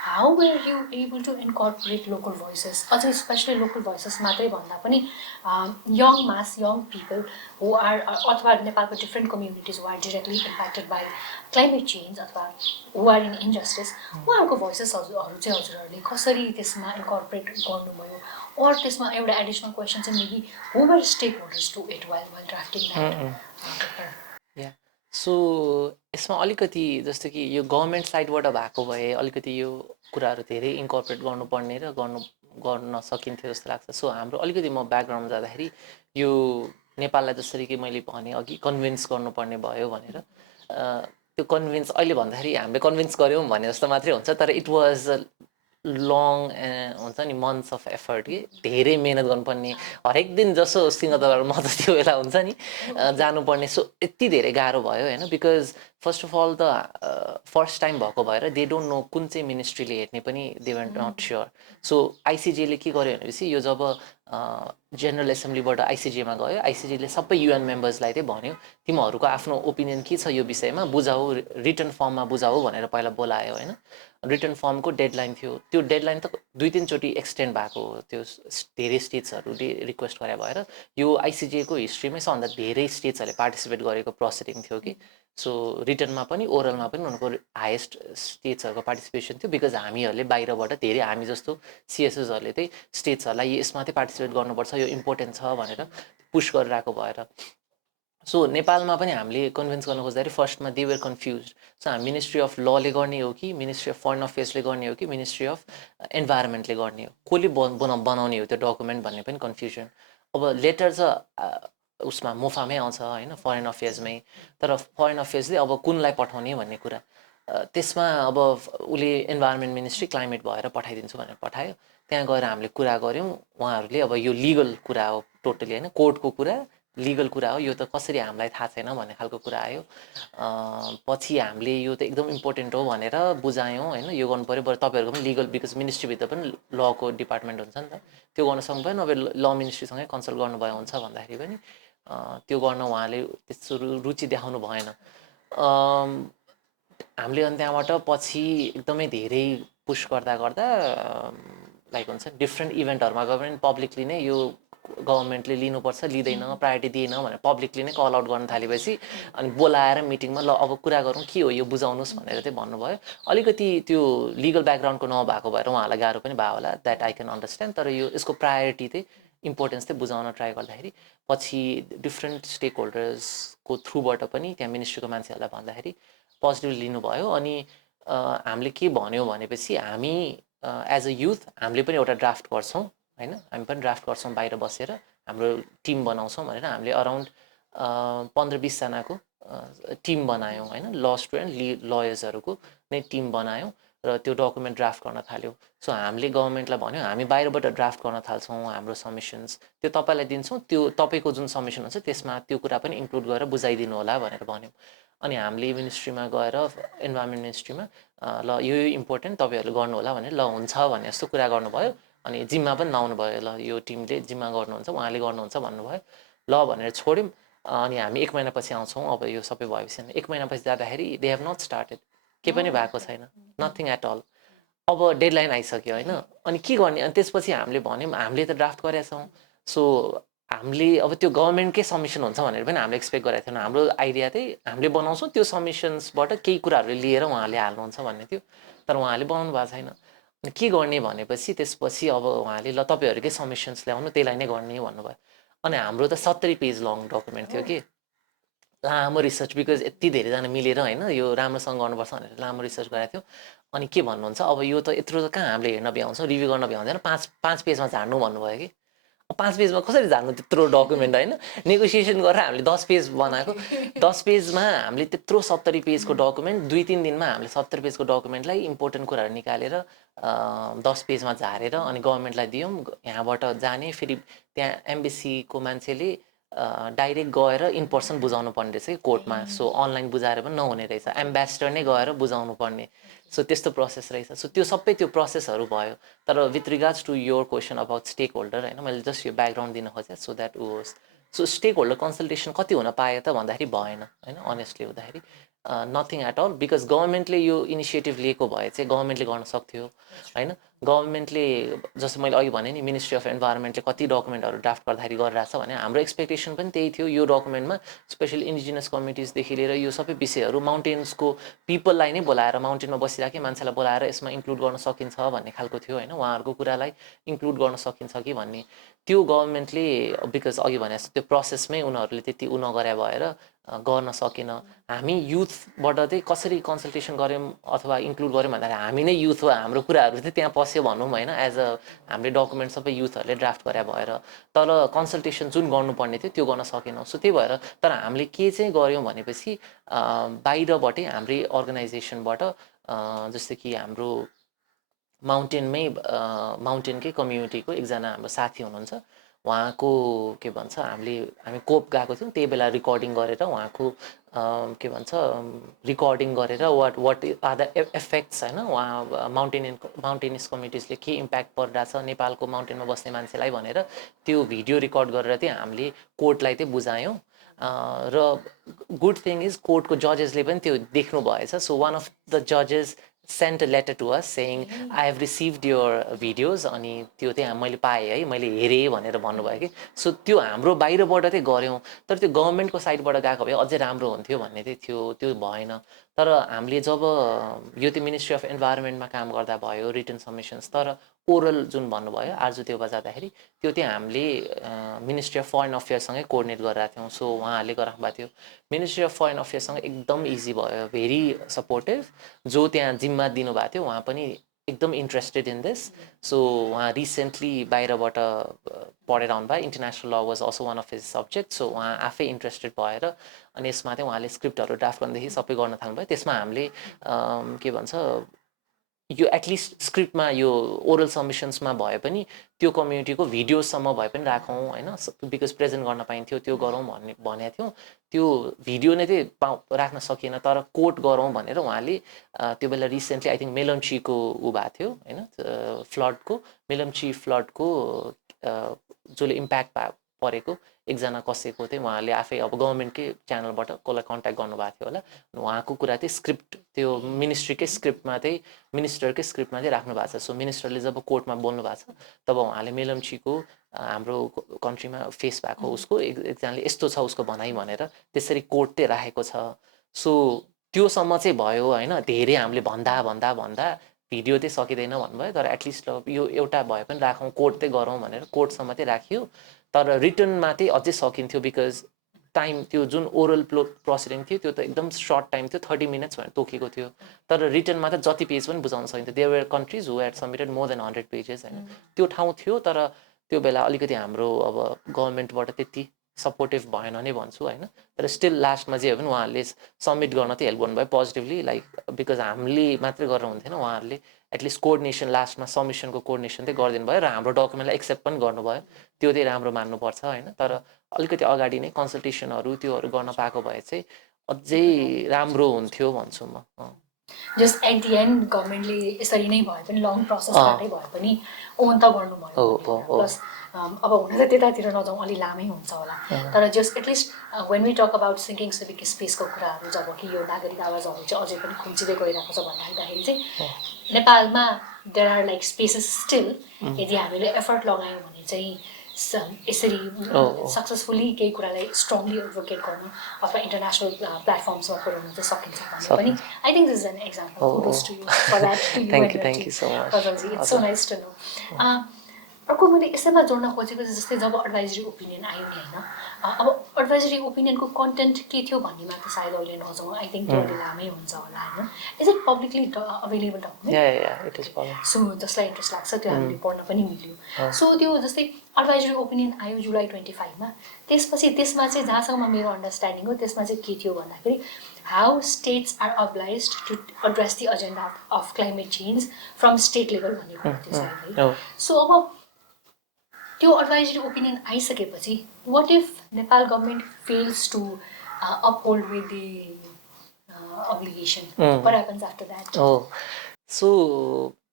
how were you able to incorporate local voices, also especially local voices matrai bhanda pani young mass, young people who are अथवा नेपालको different communities who are directly impacted by climate change अथवा who are in injustice, उहाँहरूको भोइसेसहरू चाहिँ हजुरहरूले कसरी त्यसमा इन्कर्पोरेट गर्नुभयो? और त्यसमा एउटा एडिसनल क्वेसन चाहिँ maybe who were stakeholders to it while drafting that? या सो यसमा अलिकति जस्तो कि यो गभर्मेन्ट साइडबाट भएको भए अलिकति यो कुराहरू धेरै इन्कर्पोरेट गर्नुपर्ने र गर्न सकिन्थ्यो जस्तो लाग्छ. सो हाम्रो अलिकति म ब्याकग्राउन्डमा जाँदाखेरि यो नेपाललाई जसरी कि मैले भने अघि कन्भिन्स गर्नुपर्ने भयो भनेर, त्यो कन्भिन्स अहिले भन्दाखेरि हामीले कन्भिन्स गऱ्यौँ भने जस्तो मात्रै हुन्छ, तर इट वाज लङ हुन्छ नि मन्थ्स अफ एफर्ट कि धेरै मिहिनेत गर्नुपर्ने, हरेक दिन जसो सिंहदरबार म त त्यो बेला हुन्छ नि जानुपर्ने. सो यति धेरै गाह्रो भयो होइन, बिकज फर्स्ट अफ अल त फर्स्ट टाइम भएको भएर दे डोन्ट नो कुन चाहिँ मिनिस्ट्रीले हेर्ने पनि they were not sure. So आइसिजेले के गर्यो भनेपछि यो जब जेनरल एसेम्ब्लीबाट आइसिजेमा गयो, आइसिजेले सबै युएन मेम्बर्सलाई चाहिँ भन्यो तिमीहरूको आफ्नो ओपिनियन के छ यो विषयमा, बुझाऊ, रिटर्न फर्ममा बुझाऊ भनेर पहिला बोलायो होइन. रिटर्न फर्मको डेडलाइन थियो, त्यो डेडलाइन त 2-3 चोटि एक्सटेन्ड भएको हो, त्यो धेरै स्टेट्सहरूले रिक्वेस्ट गरे भएर यो आइसिजेको हिस्ट्रीमै सबभन्दा धेरै स्टेट्सहरूले पार्टिसिपेट गरेको प्रोसिडिङ थियो कि. सो रिटर्नमा पनि ओरलमा पनि उनको हाइएस्ट स्टेट्सहरूको पार्टिसिपेसन थियो, बिकज हामीहरूले बाहिरबाट धेरै हामी जस्तो सिएसएसहरूले चाहिँ स्टेट्सहरूलाई यसमा चाहिँ पार्टिसिपेट गर्नुपर्छ, यो इम्पोर्टेन्ट छ भनेर पुस गरिरहेको भएर. सो नेपालमा पनि हामीले कन्भिन्स गर्न खोज्दाखेरि फर्स्टमा दे वर कन्फ्युज. सो हामी मिनिस्ट्री अफ लले गर्ने हो कि मिनिस्ट्री अफ फरेन अफेयर्सले गर्ने हो कि मिनिस्ट्री अफ इन्भाइरोमेन्टले गर्ने हो, कसले बनाउने हो त्यो डकुमेन्ट भन्ने पनि कन्फ्युजन. अब लेटर चाहिँ उसमा मोफामै आउँछ होइन, फरेन अफेयर्समै, तर फरेन अफेयर्सले अब कुनलाई पठाउने भन्ने कुरा, त्यसमा अब उसले इन्भाइरोमेन्ट मिनिस्ट्री क्लाइमेट भएर पठाइदिन्छु भनेर पठायो. त्यहाँ गएर हामीले कुरा गऱ्यौँ, उहाँहरूले अब यो लिगल कुरा हो टोटली होइन, कोर्टको कुरा, लिगल कुरा हो, यो त कसरी हामीलाई थाहा छैन भन्ने खालको कुरा आयो. पछि हामीले यो त एकदम इम्पोर्टेन्ट हो भनेर बुझायौँ होइन, यो गर्नु पऱ्यो, बरु तपाईँहरूको पनि लिगल, बिकज मिनिस्ट्रीभित्र पनि लको डिपार्टमेन्ट हुन्छ नि त, त्यो गर्न सक्नुभयो, नभए ल मिनिस्ट्रीसँगै कन्सल्ट गर्नुभयो हुन्छ भन्दाखेरि पनि त्यो गर्न उहाँले त्यस्तो रुचि देखाउनु भएन. हामीले अनि त्यहाँबाट पछि एकदमै धेरै पुस गर्दा लाइक हुन्छ डिफ्रेन्ट इभेन्टहरूमा गयो भने पब्लिकली नै यो गभर्मेन्टले लिनुपर्छ, लिँदैन, प्रायोरिटी दिएन भनेर पब्लिकली नै कल आउट गर्न थालेपछि अनि बोलाएर मिटिङमा ल अब कुरा गरौँ के हो यो बुझाउनुहोस् भनेर चाहिँ भन्नुभयो. अलिकति त्यो लिगल ब्याकग्राउन्डको नभएको भएर उहाँलाई गाह्रो पनि भयो होला, द्याट आई क्यान अन्डरस्ट्यान्ड. तर यो यसको प्रायोरिटी चाहिँ इम्पोर्टेन्स चाहिँ बुझाउन ट्राई गर्दाखेरि पछि डिफ्रेन्ट स्टेक होल्डर्सको थ्रुबाट पनि त्यहाँ मिनिस्ट्रीको मान्छेहरूलाई भन्दाखेरि पोजिटिभ लिनुभयो. अनि हामीले के भन्यो भनेपछि हामी एज अ युथ हामीले पनि एउटा ड्राफ्ट गर्छौँ होइन, हामी पनि ड्राफ्ट गर्छौँ बाहिर बसेर, हाम्रो टिम बनाउँछौँ भनेर हामीले अराउन्ड 15-20 जनाको टिम बनायौँ होइन, ल स्टुडेन्ट लयर्सहरूको नै टिम बनायौँ र त्यो डकुमेन्ट ड्राफ्ट गर्न थाल्यौँ. सो हामीले गभर्मेन्टलाई भन्यौँ हामी बाहिरबाट ड्राफ्ट गर्न थाल्छौँ, हाम्रो सब्मिसन्स त्यो तपाईँलाई दिन्छौँ, त्यो तपाईँको जुन सब्मिसन हुन्छ त्यसमा त्यो कुरा पनि इन्क्लुड गरेर बुझाइदिनु होला भनेर भन्यौँ. अनि हामीले मिनिस्ट्रीमा गएर इन्भाइरोमेन्ट मिनिस्ट्रीमा ल यो इम्पोर्टेन्ट तपाईँहरूले गर्नु होला भनेर ल हुन्छ भन्ने जस्तो कुरा गर्नुभयो. अनि जिम्मा पनि लाउनु भयो, ल यो टिमले जिम्मा गर्नुहुन्छ, उहाँले गर्नुहुन्छ भन्नुभयो. ल भनेर छोड्यौँ. अनि हामी 1 महिनापछि आउँछौँ, अब यो सबै भएपछि 1 महिनापछि जाँदाखेरि दे हेभ नट स्टार्टेड, केही पनि भएको छैन, नथिङ एट अल. अब डेडलाइन आइसक्यो होइन, अनि के गर्ने. अनि त्यसपछि हामीले भन्यौँ हामीले त ड्राफ्ट गरेका छौँ, सो हामीले अब त्यो गभर्मेन्टकै सब्मिसन हुन्छ भनेर पनि हामीले एक्सपेक्ट गरेको थिएनौँ. हाम्रो आइडिया चाहिँ हामीले बनाउँछौँ, त्यो सब्मिसन्सबाट केही कुराहरू लिएर उहाँले हाल्नुहुन्छ भन्ने थियो, तर उहाँले बनाउनु भएको छैन. अनि के गर्ने भनेपछि त्यसपछि अब उहाँले ल तपाईँहरूकै सब्मिसन्स ल्याउनु, त्यसलाई नै गर्ने भन्नुभयो. अनि हाम्रो त 70 पेज लङ डकुमेन्ट थियो कि, लामो रिसर्च, बिकज यति धेरैजना मिलेर होइन यो राम्रोसँग गर्नुपर्छ भनेर लामो रिसर्च गरेको थियो. अनि के भन्नुहुन्छ अब यो त यत्रो त कहाँ हामीले हेर्न भ्याउँछौँ, रिभ्यू गर्न भ्याउँदैन, 5 पेजमा झार्नु भन्नुभयो कि. 5 पेजमा कसरी झार्नु त्यत्रो डकुमेन्ट होइन, नेगोसिएसन गरेर हामीले 10 पेज बनाएको. 10 पेजमा हामीले त्यत्रो 70 पेजको डकुमेन्ट 2-3 दिनमा हामीले 70 पेजको डकुमेन्टलाई इम्पोर्टेन्ट कुराहरू निकालेर 10 पेजमा झारेर अनि गभर्मेन्टलाई दियौँ. यहाँबाट जाने फेरि त्यहाँ एम्बेसीको मान्छेले डाइरेक्ट गएर इन पर्सन बुझाउनु पर्ने रहेछ कि कोर्टमा. सो अनलाइन बुझाएर पनि नहुने रहेछ, एम्बेसडर नै गएर बुझाउनु पर्ने. सो त्यस्तो प्रोसेस रहेछ. सो त्यो सबै त्यो प्रोसेसहरू भयो. तर with regards to your question about stakeholder होइन, मैले जस्ट यो ब्याकग्राउन्ड दिन खोजेँ सो द्याट होस्. सो स्टेक होल्डर कन्सल्टेसन कति हुन पायो त भन्दाखेरि भएन होइन, अनेस्टली हुँदाखेरि नथिङ एट अल बिकज गभर्मेन्टले यो इनिसिएटिभ लिएको भए चाहिँ गभर्मेन्टले गर्न सक्थ्यो होइन गभर्मेन्टले जस्तो मैले अघि भने नि मिनिस्ट्री अफ इन्भाइरोमेन्टले कति डकुमेन्टहरू ड्राफ्ट गर्दाखेरि गरिरहेछ भने हाम्रो एक्सपेक्टेसन पनि त्यही थियो यो डकुमेन्टमा स्पेसली इन्डिजिनस कम्युनिटिजदेखि लिएर यो सबै विषयहरू माउन्टेन्सको पिपललाई नै बोलाएर माउन्टेनमा बसिरहेकै मान्छेलाई बोलाएर यसमा इन्क्लुड गर्न सकिन्छ भन्ने खालको थियो होइन उहाँहरूको कुरालाई इन्क्लुड गर्न सकिन्छ कि भन्ने त्यो गभर्मेन्टले बिकज अघि भने जस्तो त्यो प्रोसेसमै उनीहरूले त्यति नगरे भएर गर्न सकेन हामी युथबाट चाहिँ कसरी कन्सल्टेसन गऱ्यौँ अथवा इन्क्लुड गऱ्यौँ भन्दाखेरि हामी नै युथ हो हाम्रो कुराहरू चाहिँ त्यहाँ पस्यो भनौँ होइन एज अ हामीले डकुमेन्ट सबै युथहरूले ड्राफ्ट गरे भएर तर कन्सल्टेसन जुन गर्नुपर्ने थियो त्यो गर्न सकेनौँ सो त्यही भएर तर हामीले के चाहिँ गऱ्यौँ भनेपछि बाहिरबाटै हाम्रै अर्गनाइजेसनबाट जस्तो कि हाम्रो माउन्टेनकै कम्युनिटीको एकजना हाम्रो साथी हुनुहुन्छ उहाँको के भन्छ हामी कोप गएको थियौँ त्यही बेला रिकर्डिङ गरेर उहाँको के भन्छ रिकर्डिङ गरेर वाट आर द इफेक्ट्स होइन उहाँ माउन्टेनियस कम्युनिटिजले के इम्प्याक्ट परिरहेछ नेपालको माउन्टेनमा बस्ने मान्छेलाई भनेर त्यो भिडियो रिकर्ड गरेर चाहिँ हामीले कोर्टलाई चाहिँ बुझायौँ र गुड थिङ इज कोर्टको जजेसले पनि त्यो देख्नु भएछ सो वान अफ द जजेस sent a letter to us saying I have received your videos अनि त्यो चाहिँ मैले पाएँ है मैले हेरेँ भनेर भन्नुभयो कि सो त्यो हाम्रो बाहिरबाट चाहिँ गऱ्यौँ तर त्यो गभर्मेन्टको साइडबाट गएको भए अझै राम्रो हुन्थ्यो भन्ने चाहिँ थियो त्यो भएन तर हामीले जब यो त्यो मिनिस्ट्री अफ इन्भाइरोमेन्टमा काम गर्दा भयो रिटन सबमिसन्स तर ओरल जुन भन्नुभयो आज त्यो जाँदाखेरि त्यो चाहिँ हामीले मिनिस्ट्री अफ फरेन अफेयर्ससँगै कोअर्डिनेट गरिरहेको थियौँ सो उहाँहरूले गराउनु भएको थियो मिनिस्ट्री अफ फरेन अफेयर्ससँग एकदम इजी भयो भेरी सपोर्टिभ जो त्यहाँ जिम्मा दिनुभएको थियो उहाँ पनि एकदम इन्ट्रेस्टेड इन दिस सो उहाँ रिसेन्टली बाहिरबाट पढेर आउनुभयो इन्टरनेसनल ल was also one of his subject so उहाँ आफै इन्ट्रेस्टेड भएर अनि यसमा चाहिँ उहाँले स्क्रिप्टहरू ड्राफ्ट गर्नदेखि सबै गर्न थाल्नुभयो त्यसमा हामीले के भन्छ यो एटलिस्ट स्क्रिप्टमा यो ओरल सबमिसन्समा भए पनि त्यो कम्युनिटीको भिडियोसम्म भए पनि राखौँ होइन बिकज प्रेजेन्ट गर्न पाइन्थ्यो त्यो गरौँ भनेको थियौँ त्यो भिडियो नै चाहिँ राख्न सकिएन तर कोट गरौँ भनेर उहाँले त्यो बेला रिसेन्टली आई थिङ्क मेलम्चीको ऊ भएको थियो होइन फ्लडको मेलम्ची फ्लडको जसले इम्प्याक्ट परेको एकजना कसैको चाहिँ उहाँले आफै अब गभर्मेन्टकै च्यानलबाट कसलाई कन्ट्याक्ट गर्नुभएको थियो होला उहाँको कुरा चाहिँ स्क्रिप्ट त्यो मिनिस्ट्रीकै स्क्रिप्टमा चाहिँ मिनिस्टरकै स्क्रिप्टमा चाहिँ राख्नु भएको छ सो मिनिस्टरले जब कोर्टमा बोल्नु भएको छ तब उहाँले मेलम्चीको हाम्रो कन्ट्रीमा फेस भएको उसको एकजनाले यस्तो छ उसको भनाइ भनेर त्यसरी कोर्ट चाहिँ राखेको छ सो त्योसम्म चाहिँ भयो होइन धेरै हामीले भन्दा भिडियो चाहिँ सकिँदैन भन्नुभयो तर एटलिस्ट यो एउटा भए पनि राखौँ कोर्ट चाहिँ गरौँ भनेर कोर्टसम्म चाहिँ राखियो तर रिटर्नमा चाहिँ अझै सकिन्थ्यो बिकज टाइम त्यो जुन ओरल प्रोसिडिङ थियो त्यो त एकदम सर्ट टाइम थियो 30 मिनट्स भनेर तोकेको थियो तर रिटर्नमा त जति पेज पनि बुझाउन सकिन्थ्यो there were countries who had submitted more than 100 pages होइन त्यो ठाउँ थियो तर त्यो बेला अलिकति हाम्रो अब गभर्मेन्टबाट त्यति सपोर्टिभ भएन नै भन्छु होइन तर स्टिल लास्टमा चाहिँ हो भने उहाँहरूले सबमिट गर्न चाहिँ हेल्प गर्नुभयो पोजिटिभली लाइक बिकज हामीले मात्रै गरेर हुन्थेन उहाँहरूले एटलिस्ट कोअर्डिनेसन लास्टमा सबमिसनको कोअर्डिनेसन चाहिँ गरिदिनु भयो र हाम्रो डकुमेन्टलाई एक्सेप्ट पनि गर्नुभयो त्यो चाहिँ राम्रो मान्नुपर्छ होइन तर अलिकति अगाडि नै कन्सल्टेसनहरू त्योहरू गर्न पाएको भए चाहिँ अझै राम्रो हुन्थ्यो भन्छु म जस्ट एट दि एन्ड गभर्मेन्टले यसरी नै भए पनि लङ प्रोसेसबाटै भए पनि ओन त गर्नुभयो प्लस अब हुन त त्यतातिर नजाउँ अलि लामै हुन्छ होला तर just at least when we talk about sinking civic स्पेसको कुराहरू जब कि यो नागरिक आवाजहरू चाहिँ अझै पनि खुम्चिँदै गइरहेको छ भन्दाखेरि चाहिँ नेपालमा there are like spaces still यदि हामीले एफर्ट लगायौँ भने चाहिँ यसरी सक्सेसफुली केही कुरालाई स्ट्रङली एडभोकेट गर्न अथवा इन्टरनेसनल प्लेटफर्मसमा पुर्याउन चाहिँ सकिन्छ भन्ने पनि I think this is an example kudos to you for that to you and your team it's so nice to know अर्को मैले यसैमा जोड्न खोजेको जस्तै जब एडभाइजरी ओपिनियन आयो नि होइन अब एडभाइजरी ओपिनियनको कन्टेन्ट के थियो भन्नेमा त सायद अहिले नजाउँ आई थिङ्क त्यो अलि लामै हुन्छ होला होइन is it publicly available document so जसलाई इन्ट्रेस्ट लाग्छ त्यो हामीले पढ्न पनि मिल्यो सो त्यो जस्तै एडभाइजरी ओपिनियन आयो जुलाई 25मा त्यसपछि त्यसमा चाहिँ जहाँसम्म मेरो अन्डरस्ट्यान्डिङ हो त्यसमा चाहिँ के थियो भन्दाखेरि how states are obliged to address the agenda of climate change from state level भन्ने कुरा थियो सायद है सो अब त्यो एडभाइजरी ओपिनियन आइसकेपछि what if Nepal government fails to uphold with the obligation what happens after that so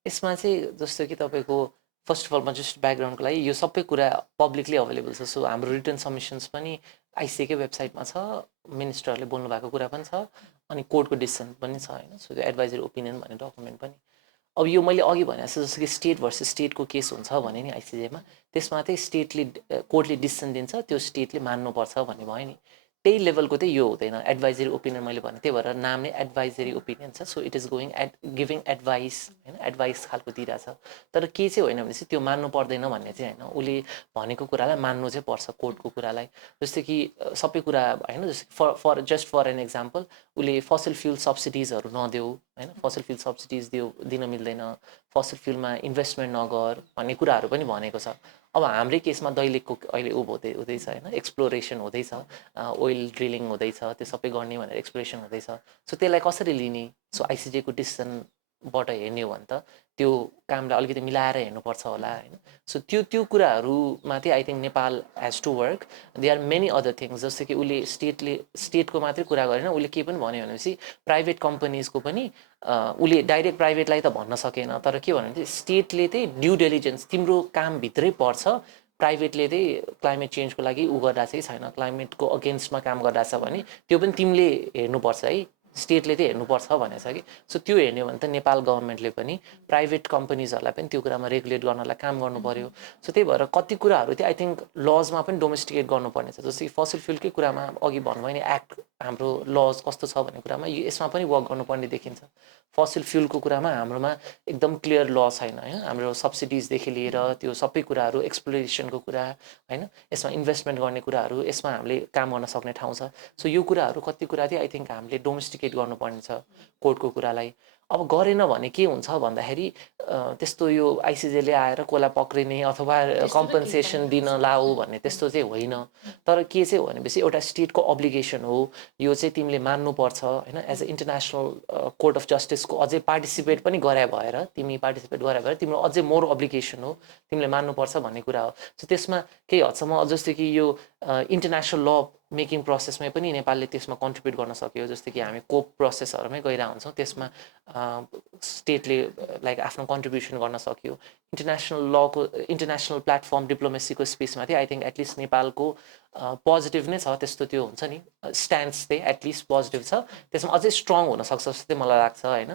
यसमा चाहिँ जस्तो कि तपाईँको फर्स्ट अफ अल म जस्ट ब्याकग्राउन्डको लागि यो सबै कुरा पब्लिकली अभाइलेबल छ। सो हाम्रो रिटर्न सब्मिसन्स पनि आइसिएकै वेबसाइटमा छ, मिनिस्टरले बोल्नु भएको कुरा पनि छ, अनि कोर्टको डिसिसन पनि छ होइन। सो त्यो एडभाइजरी ओपिनियन भन्ने डकुमेन्ट पनि। अब यो मैले अघि भने जस्तो जस्तो कि स्टेट भर्सेस स्टेटको केस हुन्छ भने नि आइसिजेमा, त्यसमा चाहिँ स्टेटले कोर्टले डिसिसन दिन्छ, त्यो स्टेटले मान्नुपर्छ भन्ने भयो नि। त्यही लेभलको चाहिँ यो हुँदैन, एडभाइजरी ओपिनियन मैले भने, त्यही भएर नाम नै एडभाइजरी ओपिनियन छ। So it is going giving advice होइन, एडभाइस खालको दिइरहेछ। तर के चाहिँ होइन भने चाहिँ त्यो मान्नु पर्दैन भन्ने चाहिँ होइन, उसले भनेको कुरालाई मान्नु चाहिँ पर्छ, कोर्टको कुरालाई। जस्तै कि सबै कुरा होइन, जस्तै फर एन एक्जाम्पल, उसले फसिल फ्युल सब्सिडिजहरू नदेऊ होइन, फसिल फ्युल सब्सिडिज दिन मिल्दैन, फसिल फ्युलमा इन्भेस्टमेन्ट नगर भन्ने कुराहरू पनि भनेको छ। अब हाम्रै केसमा दैलेखको अहिले हुँदैछ होइन, एक्सप्लोरेसन हुँदैछ, ओइल ड्रिलिङ हुँदैछ, त्यो सबै गर्ने भनेर एक्सप्लोरेसन हुँदैछ। सो त्यसलाई कसरी लिने? सो आइसिजेको डिसिसनबाट हेर्ने हो भने त त्यो कामलाई अलिकति मिलाएर हेर्नुपर्छ होला होइन। सो त्यो कुराहरूमा चाहिँ I think Nepal has to work. They are many other things, जस्तो कि उसले स्टेटको मात्रै कुरा गरेन, उसले के पनि भन्यो भनेपछि प्राइभेट कम्पनीजको पनि उसले डाइरेक्ट प्राइभेटलाई त भन्न सकेन, तर के भन्यो भने चाहिँ स्टेटले चाहिँ ड्यु डेलिजेन्स तिम्रो कामभित्रै पर्छ, प्राइभेटले चाहिँ क्लाइमेट चेन्जको लागि उ गरिरहेको चाहिँ छैन, क्लाइमेटको अगेन्स्टमा काम गरिरहेछ भने त्यो पनि तिमीले हेर्नुपर्छ है, स्टेटले चाहिँ हेर्नुपर्छ भनेको छ कि। सो त्यो हेर्ने हो भने त नेपाल गभर्मेन्टले पनि प्राइभेट कम्पनीजहरूलाई पनि त्यो कुरामा रेगुलेट गर्नलाई काम गर्नु पर्यो। सो त्यही भएर कति कुराहरू चाहिँ आई थिङ्क लजमा पनि डोमेस्टिकेट गर्नुपर्ने छ। जस्तै कि फसिल फ्युलकै कुरामा अघि भन्नुभयो नि, एक्ट हाम्रो लज कस्तो छ भन्ने कुरामा यसमा पनि वर्क गर्नुपर्ने देखिन्छ। फसिल फ्युलको कुरामा हाम्रोमा एकदम क्लियर ल छैन होइन, हाम्रो सब्सिडिजदेखि लिएर त्यो सबै कुराहरू, एक्सप्लोरेसनको कुरा होइन, यसमा इन्भेस्टमेन्ट गर्ने कुराहरू, यसमा हामीले काम गर्न सक्ने ठाउँ छ। सो यो कुराहरू कति कुरा चाहिँ आई थिङ्क हामीले डोमेस्टिकेट गर्नुपर्ने छ कोर्टको कुरालाई। अब गरेन भने के हुन्छ भन्दाखेरि त्यस्तो यो आइसिजेले आएर कसलाई पक्रिने अथवा कम्पन्सेसन दिन लाऊ भन्ने त्यस्तो चाहिँ होइन। तर के चाहिँ हो भनेपछि एउटा स्टेटको अब्लिगेसन हो, यो चाहिँ तिमीले मान्नुपर्छ होइन। As a international court of जस्टिसको अझै पार्टिसिपेट पनि गरे भएर, तिमी पार्टिसिपेट गरे भएर तिम्रो अझै मोर अब्लिगेसन हो, तिमीले मान्नुपर्छ भन्ने कुरा हो। सो त्यसमा केही हदसम्म जस्तै कि यो इन्टरनेसनल ल मेकिङ प्रोसेसमै पनि नेपालले त्यसमा कन्ट्रिब्युट गर्न सक्यो। जस्तै कि हामी कोप प्रोसेसहरूमै गइरहेको हुन्छौँ, त्यसमा स्टेटले लाइक आफ्नो कन्ट्रिब्युसन गर्न सक्यो। इन्टरनेसनल लको, इन्टरनेसनल प्लेटफर्म डिप्लोमेसीको स्पेसमा चाहिँ आई थिङ्क एटलिस्ट नेपालको पोजिटिभ नै छ, त्यस्तो त्यो हुन्छ नि स्ट्यान्ड्स चाहिँ एटलिस्ट पोजिटिभ छ। त्यसमा अझै स्ट्रङ हुनसक्छ जस्तो चाहिँ मलाई लाग्छ होइन।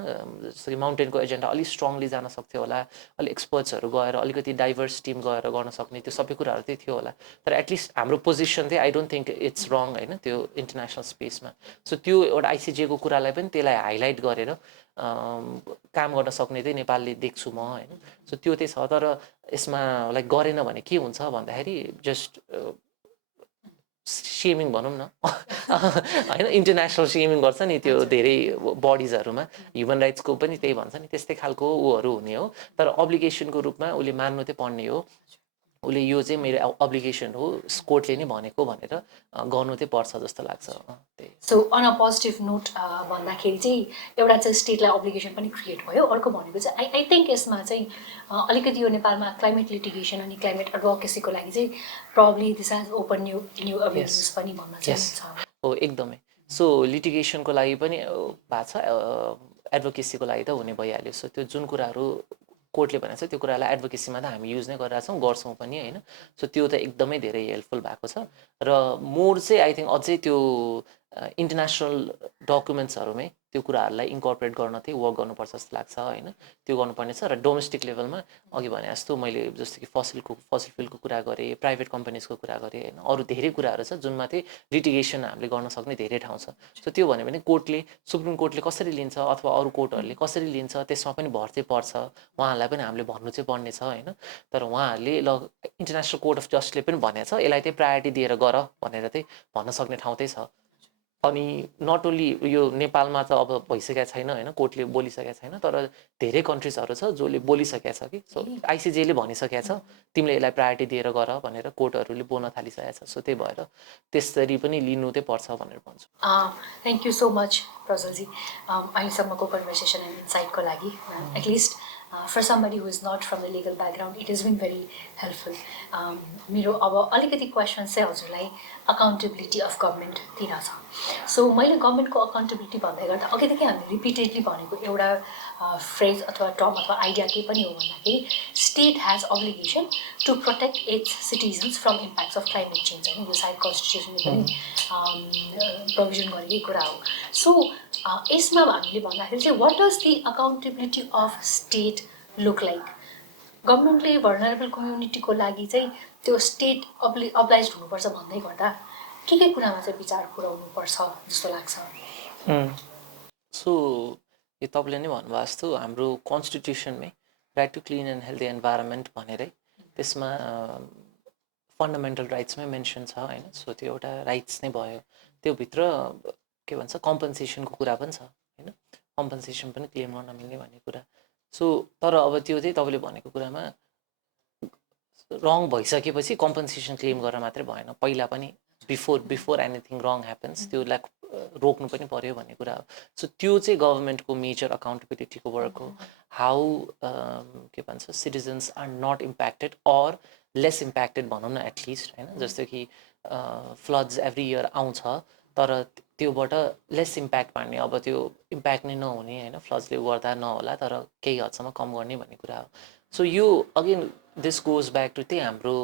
जस्तो कि माउन्टेनको एजेन्डा अलिक स्ट्रङली जान सक्थ्यो होला, अलिक एक्सपर्ट्सहरू गएर अलिकति डाइभर्स टिम गएर गर्न सक्ने त्यो सबै कुराहरू चाहिँ थियो होला। तर एटलिस्ट हाम्रो पोजिसन चाहिँ आई डोन्ट थिङ्क इट्स रङ होइन त्यो इन्टरनेसनल स्पेसमा। सो त्यो एउटा आइसिजेको कुरालाई पनि त्यसलाई हाइलाइट गरेर काम गर्न सक्ने चाहिँ नेपालले देख्छु म होइन। सो त्यो चाहिँ छ। तर यसमा लाइक गरेन भने के हुन्छ भन्दाखेरि जस्ट सेमिङ भनौँ न होइन, इन्टरनेसनल सेमिङ गर्छ नि त्यो धेरै बडिजहरूमा, ह्युमन राइट्सको पनि त्यही भन्छ नि, त्यस्तै खालको ऊहरू हुने हो। तर अब्लिगेसनको रूपमा उसले मान्नु चाहिँ पर्ने हो, उसले यो चाहिँ मेरो अब्लिगेसन हो, कोर्टले नै भनेको भनेर गर्नु चाहिँ पर्छ जस्तो लाग्छ। त्यही। So on a positive note भन्दाखेरि चाहिँ एउटा चाहिँ स्टेटलाई अब्लिगेसन पनि क्रिएट भयो। अर्को भनेको चाहिँ आई थिङ्क यसमा चाहिँ अलिकति यो नेपालमा क्लाइमेट लिटिगेसन अनि क्लाइमेट एडभोकेसीको लागि चाहिँ probably this has open new avenues पनि भन्न चाहन्छ। हो एकदमै। सो लिटिगेसनको लागि पनि भएको छ, एडभोकेसीको लागि त हुने भइहाल्यो। सो त्यो जुन कुराहरू कोर्टले भनेको छ त्यो कुरालाई एडभोकेसीमा त हामी युज नै गरिरहेछौँ, गर्छौँ पनि होइन। सो त्यो त एकदमै धेरै हेल्पफुल भएको छ। र मोर चाहिँ आई थिङ्क अझै त्यो इन्टरनेसनल डकुमेन्ट्सहरूमै त्यो कुराहरूलाई इन्कर्पोरेट गर्न चाहिँ वर्क गर्नुपर्छ जस्तो लाग्छ होइन। त्यो गर्नुपर्ने छ। र डोमेस्टिक लेभलमा अघि भने जस्तो मैले जस्तो कि फसिल फ्युलको कुरा गरेँ, प्राइभेट कम्पनीजको कुरा गरेँ होइन, अरू धेरै कुराहरू छ जुनमा चाहिँ लिटिगेसन हामीले गर्न सक्ने धेरै ठाउँ छ। सो त्यो भन्यो भने कोर्टले, सुप्रिम कोर्टले कसरी लिन्छ अथवा अरू कोर्टहरूले कसरी लिन्छ त्यसमा पनि भर चाहिँ पर्छ, उहाँहरूलाई पनि हामीले भन्नु चाहिँ पर्ने छ होइन। तर उहाँहरूले ल इन्टरनेसनल कोर्ट अफ जस्टिसले पनि भनेको छ यसलाई चाहिँ प्रायोरिटी दिएर गर भनेर चाहिँ भन्न सक्ने ठाउँ चाहिँ छ। अनि नट ओन्ली यो नेपालमा त अब भइसकेको छैन होइन, कोर्टले बोलिसकेको छैन, तर धेरै कन्ट्रिजहरू छ जसले बोलिसकेको छ कि। सो आइसिजेले भनिसकेको छ तिमीले यसलाई प्रायोरिटी दिएर गर भनेर कोर्टहरूले बोल्न थालिसकेको छ। सो त्यही भएर त्यसरी पनि लिनु चाहिँ पर्छ भनेर भन्छु। थ्याङ्क यू सो मच प्रज्वलजी अहिलेसम्मको कन्भर्सेसन एन्ड इन्साइटको लागि। At least for somebody who is not from the legal background, it has been very helpful. मेरो अब अलिकति क्वेसन चाहिँ हजुरलाई अकाउन्टेबिलिटी अफ गभर्मेन्टतिर छ। सो मैले गभर्मेन्टको अकाउन्टेबिलिटी भन्दै गर्दा अघिदेखि हामीले रिपिटेडली भनेको एउटा फ्रेज अथवा टर्म अथवा आइडिया के पनि हो भन्दाखेरि state has obligation to protect its citizens from impacts of climate change होइन यो सायद कन्स्टिट्युसनले पनि प्रोभिजन गरेकै कुरा हो सो यसमा हामीले भन्दाखेरि चाहिँ what does the accountability of state look like गभर्मेन्टले भर्नरेबल कम्युनिटीको लागि चाहिँ त्यो स्टेट अब्लाइज हुनुपर्छ भन्दै गर्दा के कुरामा चाहिँ विचार पुर्याउनुपर्छ जस्तो लाग्छ सो यो तपाईँले नै भन्नुभएको जस्तो हाम्रो कन्स्टिट्युसनमै right to clean and healthy environment भनेरै त्यसमा फन्डामेन्टल राइट्समै मेन्सन छ होइन सो त्यो एउटा राइट्स नै भयो त्योभित्र के भन्छ कम्पन्सेसनको कुरा पनि छ होइन कम्पन्सेसन पनि क्लेम गर्न मिल्ने भन्ने कुरा सो तर अब त्यो चाहिँ तपाईँले भनेको कुरामा रङ भइसकेपछि कम्पन्सेसन क्लेम गरेर मात्रै भएन पहिला पनि बिफोर एनिथिङ रङ ह्यापन्स त्यसलाई रोक्नु पनि पर्यो भन्ने कुरा हो सो त्यो चाहिँ गभर्मेन्टको मेजर अकाउन्टेबिलिटीको वर्क हो हाउ के भन्छ citizens are not impacted or less impacted भनौँ न एटलिस्ट होइन जस्तो कि फ्लड्स एभ्री इयर आउँछ तर त्योबाट लेस इम्प्याक्ट पार्ने अब त्यो इम्प्याक्ट नै नहुने होइन फ्लड्सले गर्दा नहोला तर केही हदसम्म कम गर्ने भन्ने कुरा हो सो यो again this goes back to त्यही हाम्रो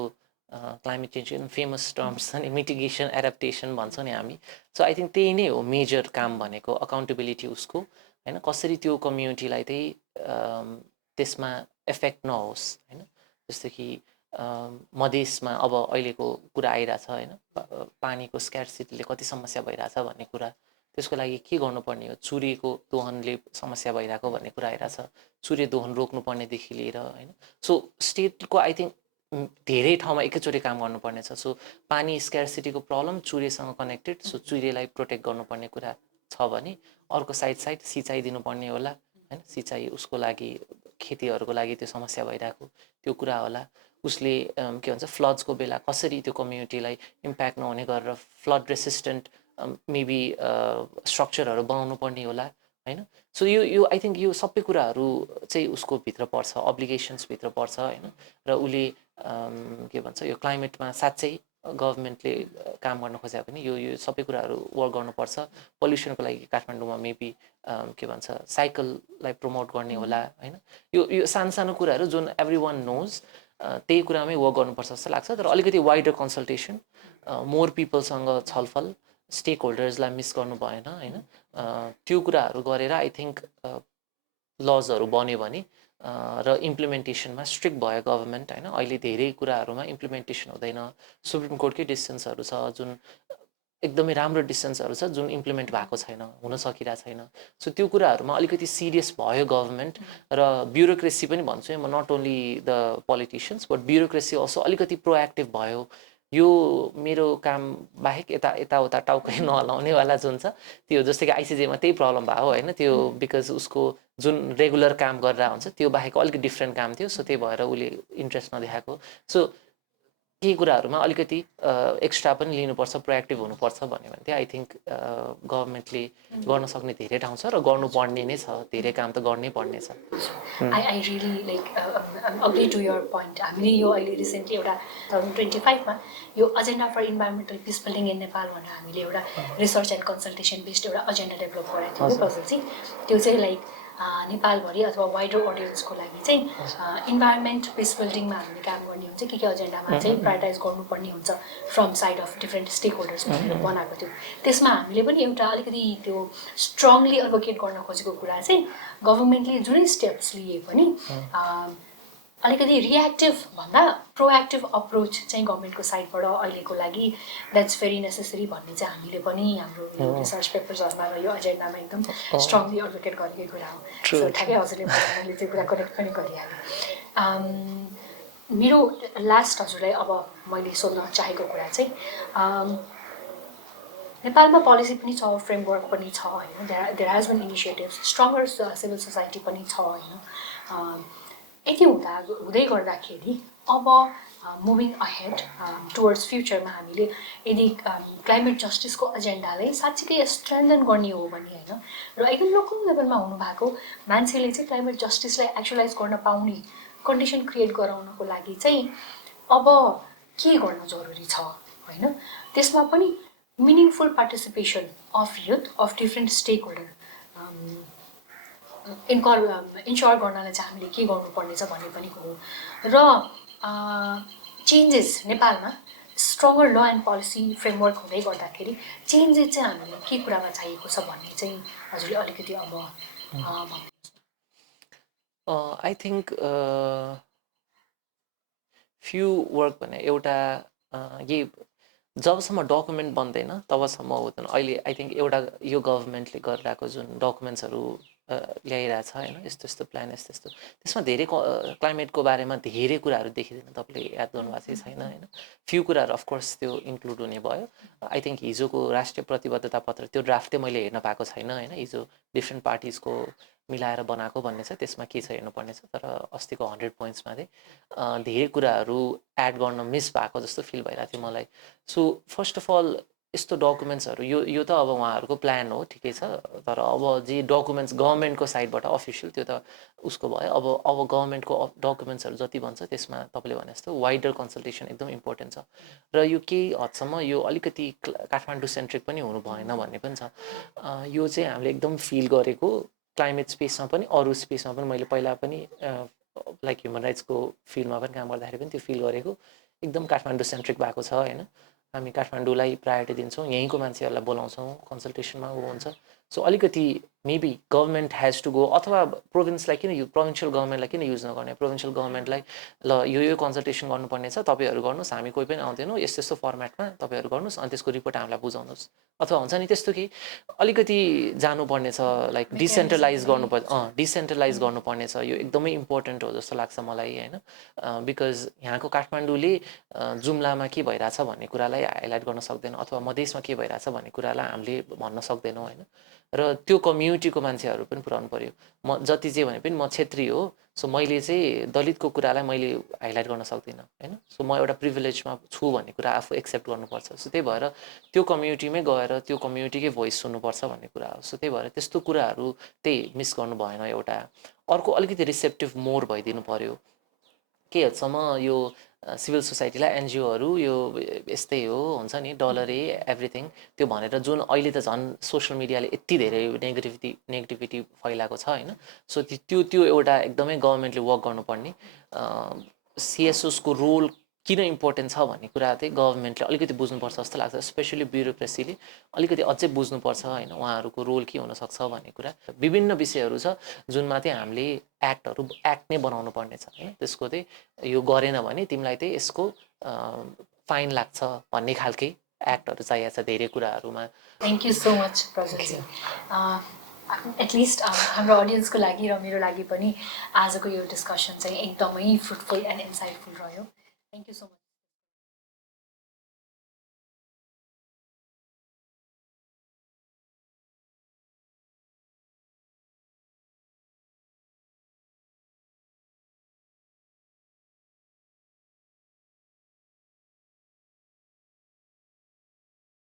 क्लाइमेट चेन्ज फेमस टर्म्स छ नि मिटिगेसन एडाप्टेसन भन्छौँ नि हामी सो आई थिङ्क त्यही नै हो मेजर काम भनेको अकाउन्टेबिलिटी उसको होइन कसरी त्यो कम्युनिटीलाई चाहिँ त्यसमा इफेक्ट नहोस् होइन जस्तो कि मधेसमा अब अहिलेको कुरा आइरहेछ होइन पानीको स्क्यार्सिटीले कति समस्या भइरहेछ भन्ने कुरा त्यसको लागि के गर्नुपर्ने हो चुरेको दोहनले समस्या भइरहेको भन्ने कुरा आइरहेछ चुरे दोहन रोक्नुपर्नेदेखि लिएर होइन सो स्टेटको आई थिङ्क धेरै ठाउँमा एकैचोटि काम गर्नुपर्ने छ सो पानी स्क्यार्सिटीको प्रब्लम चुरेसँग कनेक्टेड सो चुरेलाई प्रोटेक्ट गर्नुपर्ने कुरा छ भने अर्को साइड सिँचाइ दिनुपर्ने होला होइन सिँचाइ उसको लागि खेतीहरूको लागि त्यो समस्या भइरहेको त्यो कुरा होला उसले के भन्छ फ्लड्सको बेला कसरी त्यो कम्युनिटीलाई इम्प्याक्ट नहुने गरेर फ्लड रेसिस्टेन्ट मेबी स्ट्रक्चरहरू बनाउनु पर्ने होला होइन सो यो आई थिङ्क यो सबै कुराहरू चाहिँ उसको भित्र पर्छ अब्लिगेसन्सभित्र पर्छ होइन र उसले के भन्छ यो क्लाइमेटमा साँच्चै गभर्मेन्टले काम गर्न खोजे पनि यो सबै कुराहरू वर्क गर्नुपर्छ पल्युसनको लागि काठमाडौँमा मेबी के भन्छ साइकललाई प्रमोट गर्ने होला होइन यो सानो कुराहरू जुन एभ्री वान नोज त्यही कुरामै वर्क गर्नुपर्छ जस्तो लाग्छ तर अलिकति वाइडर कन्सल्टेसन मोर पिपलसँग छलफल स्टेक होल्डर्सलाई मिस गर्नु भएन होइन त्यो कुराहरू गरेर आई थिङ्क लजहरू बन्यो भने र इम्प्लिमेन्टेसनमा स्ट्रिक्ट भयो गभर्मेन्ट होइन अहिले धेरै कुराहरूमा इम्प्लिमेन्टेसन हुँदैन सुप्रिम कोर्टकै डिसिसन्सहरू छ जुन एकदमै राम्रो डिसिसन्सहरू छ जुन इम्प्लिमेन्ट भएको छैन हुन सकिरहेको छैन सो त्यो कुराहरूमा अलिकति सिरियस भयो गभर्मेन्ट र ब्युरोक्रेसी पनि भन्छु म not only the politicians but bureaucracy also अलिकति प्रोएक्टिभ भयो यो मेरो काम बाहेक यताउता टाउकै नहलाउनेवाला जुन छ त्यो जस्तै कि आइसिजेमा त्यही प्रब्लम भयो होइन त्यो बिकज उसको जुन रेगुलर काम गरेर हुन्छ त्यो बाहेक अलिकति डिफ्रेन्ट काम थियो सो त्यही भएर उसले इन्ट्रेस्ट नदेखाएको सो केही कुराहरूमा अलिकति एक्स्ट्रा पनि लिनुपर्छ प्रोएक्टिभ हुनुपर्छ भन्यो भने चाहिँ आई थिङ्क गभर्मेन्टले गर्न सक्ने धेरै ठाउँ छ र गर्नुपर्ने नै छ धेरै काम त गर्नै पर्ने छ I really like agree to your point हामीले यो अहिले रिसेन्टली एउटा 2025मा यो agenda for environmental peace building in Nepal भनेर हामीले एउटा रिसर्च एन्ड कन्सल्टेसन बेस्ड एउटा एजेन्डा डेभलप गरेको थियौँ पजल चाहिँ त्यो चाहिँ लाइक नेपालभरि अथवा वाइडर अडियन्सको लागि चाहिँ इन्भाइरोमेन्ट पिस बिल्डिङमा हामीले काम गर्ने हुन्छ के एजेन्डामा चाहिँ प्रायोरिटाइज गर्नुपर्ने हुन्छ from side of different stakeholder भनेर बनाएको थियो त्यसमा हामीले पनि एउटा अलिकति त्यो स्ट्रङली एडभोकेट गर्न खोजेको कुरा चाहिँ गभर्मेन्टले जुनै स्टेप्स लिए पनि अलिकति रिएक्टिभ भन्दा प्रोएक्टिभ अप्रोच चाहिँ गभर्मेन्टको साइडबाट अहिलेको लागि द्याट्स भेरी नेसेसरी भन्ने चाहिँ हामीले पनि हाम्रो रिसर्च पेपर्सहरूमा र यो एजेन्डामा एकदम स्ट्रङली एडभोकेट गरेकै कुरा हो सो ठ्याक्कै हजुरले मैले त्यो कुरा कनेक्ट पनि गरिहालेँ मेरो लास्ट हजुरलाई अब मैले सोध्न चाहेको कुरा चाहिँ नेपालमा पोलिसी पनि छ फ्रेमवर्क पनि छ होइन there has been initiatives stronger civil society पनि छ होइन यति हुँदै गर्दाखेरि अब मुभिङ अहेड टुवर्ड्स फ्युचरमा हामीले यदि क्लाइमेट जस्टिसको एजेन्डालाई साँच्चीकै स्ट्रेन्थन गर्ने हो भने होइन र एकदम लोकल लेभलमा हुनुभएको मान्छेले चाहिँ क्लाइमेट जस्टिसलाई एक्चुअलाइज गर्न पाउने कन्डिसन क्रिएट गराउनको लागि चाहिँ अब के गर्न जरुरी छ होइन त्यसमा पनि meaningful participation of youth of different stakeholder ensure गर्नलाई चाहिँ हामीले के गर्नुपर्नेछ भन्ने पनि हो र चेन्जेस नेपालमा stronger law and policy framework हुँदै गर्दाखेरि चेन्जेस चाहिँ हामीले के कुरामा चाहिएको छ भन्ने चाहिँ हजुरले अलिकति अब आई थिङ्क फ्यु वर्क भने एउटा यही जबसम्म डकुमेन्ट बन्दैन तबसम्म हुँदैन। अहिले आई थिङ्क एउटा यो गभर्मेन्टले गरिरहेको जुन डकुमेन्ट्सहरू ल्याइरहेछ होइन, यस्तो यस्तो प्लान यस्तो यस्तो, त्यसमा धेरै क्लाइमेटको बारेमा धेरै कुराहरू देखिँदैन। तपाईँले याद गर्नुभएको चाहिँ छैन होइन, फ्यु कुराहरू अफकोर्स त्यो इन्क्लुड हुने भयो। आई थिङ्क हिजोको राष्ट्रिय प्रतिबद्धता पत्र त्यो ड्राफ्टै मैले हेर्न पाएको छैन होइन, हिजो डिफ्रेन्ट पार्टिजको मिलाएर बनाएको भन्ने छ, त्यसमा के छ हेर्नुपर्ने छ। तर अस्तिको 100 पोइन्ट्समा चाहिँ धेरै कुराहरू एड गर्न मिस भएको जस्तो फिल भइरहेको थियो मलाई। सो फर्स्ट अफ अल यस्तो डकुमेन्ट्सहरू यो त अब उहाँहरूको प्लान हो, ठिकै छ। तर अब जे डकुमेन्ट्स गभर्मेन्टको साइडबाट अफिसियल त्यो त उसको भयो। अब गभर्मेन्टको डकुमेन्ट्सहरू जति भन्छ त्यसमा तपाईँले भने जस्तो वाइडर कन्सल्टेसन एकदम इम्पोर्टेन्ट छ। र यो केही हदसम्म यो अलिकति काठमाडौँ सेन्ट्रिक पनि हुनु भएन भन्ने पनि छ। यो चाहिँ हामीले एकदम फिल गरेको क्लाइमेट स्पेसमा पनि अरू स्पेसमा पनि। मैले पहिला पनि लाइक ह्युमन राइट्सको फिल्डमा पनि काम गर्दाखेरि पनि त्यो फिल गरेको एकदम काठमाडौँ सेन्ट्रिक भएको छ होइन। हामी काठमाडौँलाई प्रायोरिटी दिन्छौँ, यहीँको मान्छेहरूलाई बोलाउँछौँ, कन्सल्टेसनमा ऊ हुन्छ। सो अलिकति maybe government has to go, अथवा प्रोभिन्सलाई किन प्रोभिन्सियल गभर्मेन्टलाई किन युज नगर्ने, प्रोभिन्सियल गभर्मेन्टलाई ल यो कन्सल्टेसन गर्नुपर्ने छ, तपाईँहरू गर्नुहोस्, हामी कोही पनि आउँदैनौँ, यस्तो यस्तो फर्मेटमा तपाईँहरू गर्नुहोस्, अनि त्यसको रिपोर्ट हामीलाई बुझाउनुहोस्। अथवा हुन्छ नि त्यस्तो कि अलिकति जानुपर्ने छ, लाइक डिसेन्ट्रलाइज गर्नुपर्ने छ। यो एकदमै इम्पोर्टेन्ट हो जस्तो लाग्छ मलाई होइन। बिकज यहाँको काठमाडौँले जुम्लामा के भइरहेछ भन्ने कुरालाई हाइलाइट गर्न सक्दैन, अथवा मधेसमा के भइरहेछ भन्ने कुरालाई हामीले भन्न सक्दैनौँ होइन। र त्यो कम्युनिटीको मान्छेहरू पनि पुऱ्याउनु पऱ्यो। म जति जे भने पनि म क्षेत्री हो, सो मैले चाहिँ दलितको कुरालाई मैले हाइलाइट गर्न सक्दिनँ होइन। सो म एउटा प्रिभिलेजमा छु भन्ने कुरा आफू एक्सेप्ट गर्नुपर्छ। सो त्यही भएर त्यो कम्युनिटीमै गएर त्यो कम्युनिटीकै भोइस सुन्नुपर्छ भन्ने कुरा हो। सो त्यही भएर त्यस्तो कुराहरू त्यही मिस गर्नु भएन। एउटा अर्को अलिकति रिसेप्टिभ मोर भइदिनु पऱ्यो। के हदसम्म यो सिभिल सोसाइटीलाई एनजिओहरू यो यस्तै हो हुन्छ नि डलरै एभ्रिथिङ त्यो भनेर जुन अहिले त झन् सोसियल मिडियाले यति धेरै नेगेटिभिटी फैलाएको छ होइन। सो त्यो एउटा एकदमै गभर्मेन्टले वर्क गर्नुपर्ने। सिएसओसको रोल किन इम्पोर्टेन्ट छ भन्ने कुरा चाहिँ गभर्मेन्टले अलिकति बुझ्नुपर्छ जस्तो लाग्छ। स्पेसली ब्युरोक्रेसीले अलिकति अझै बुझ्नुपर्छ होइन, उहाँहरूको रोल के हुनसक्छ भन्ने कुरा। विभिन्न विषयहरू छ जुनमा चाहिँ हामीले एक्ट नै बनाउनु पर्ने छ होइन। त्यसको चाहिँ यो गरेन भने तिमीलाई चाहिँ यसको फाइन लाग्छ भन्ने खालकै एक्टहरू चाहिएको छ धेरै कुराहरूमा। थ्याङ्क यू सो मच प्रज्वलजी। एटलिस्ट हाम्रो अडियन्सको लागि र मेरो लागि पनि आजको यो डिस्कसन चाहिँ एकदमै फ्रुटफुल एन्ड इन्साइटफुल रह्यो। Thank you so much.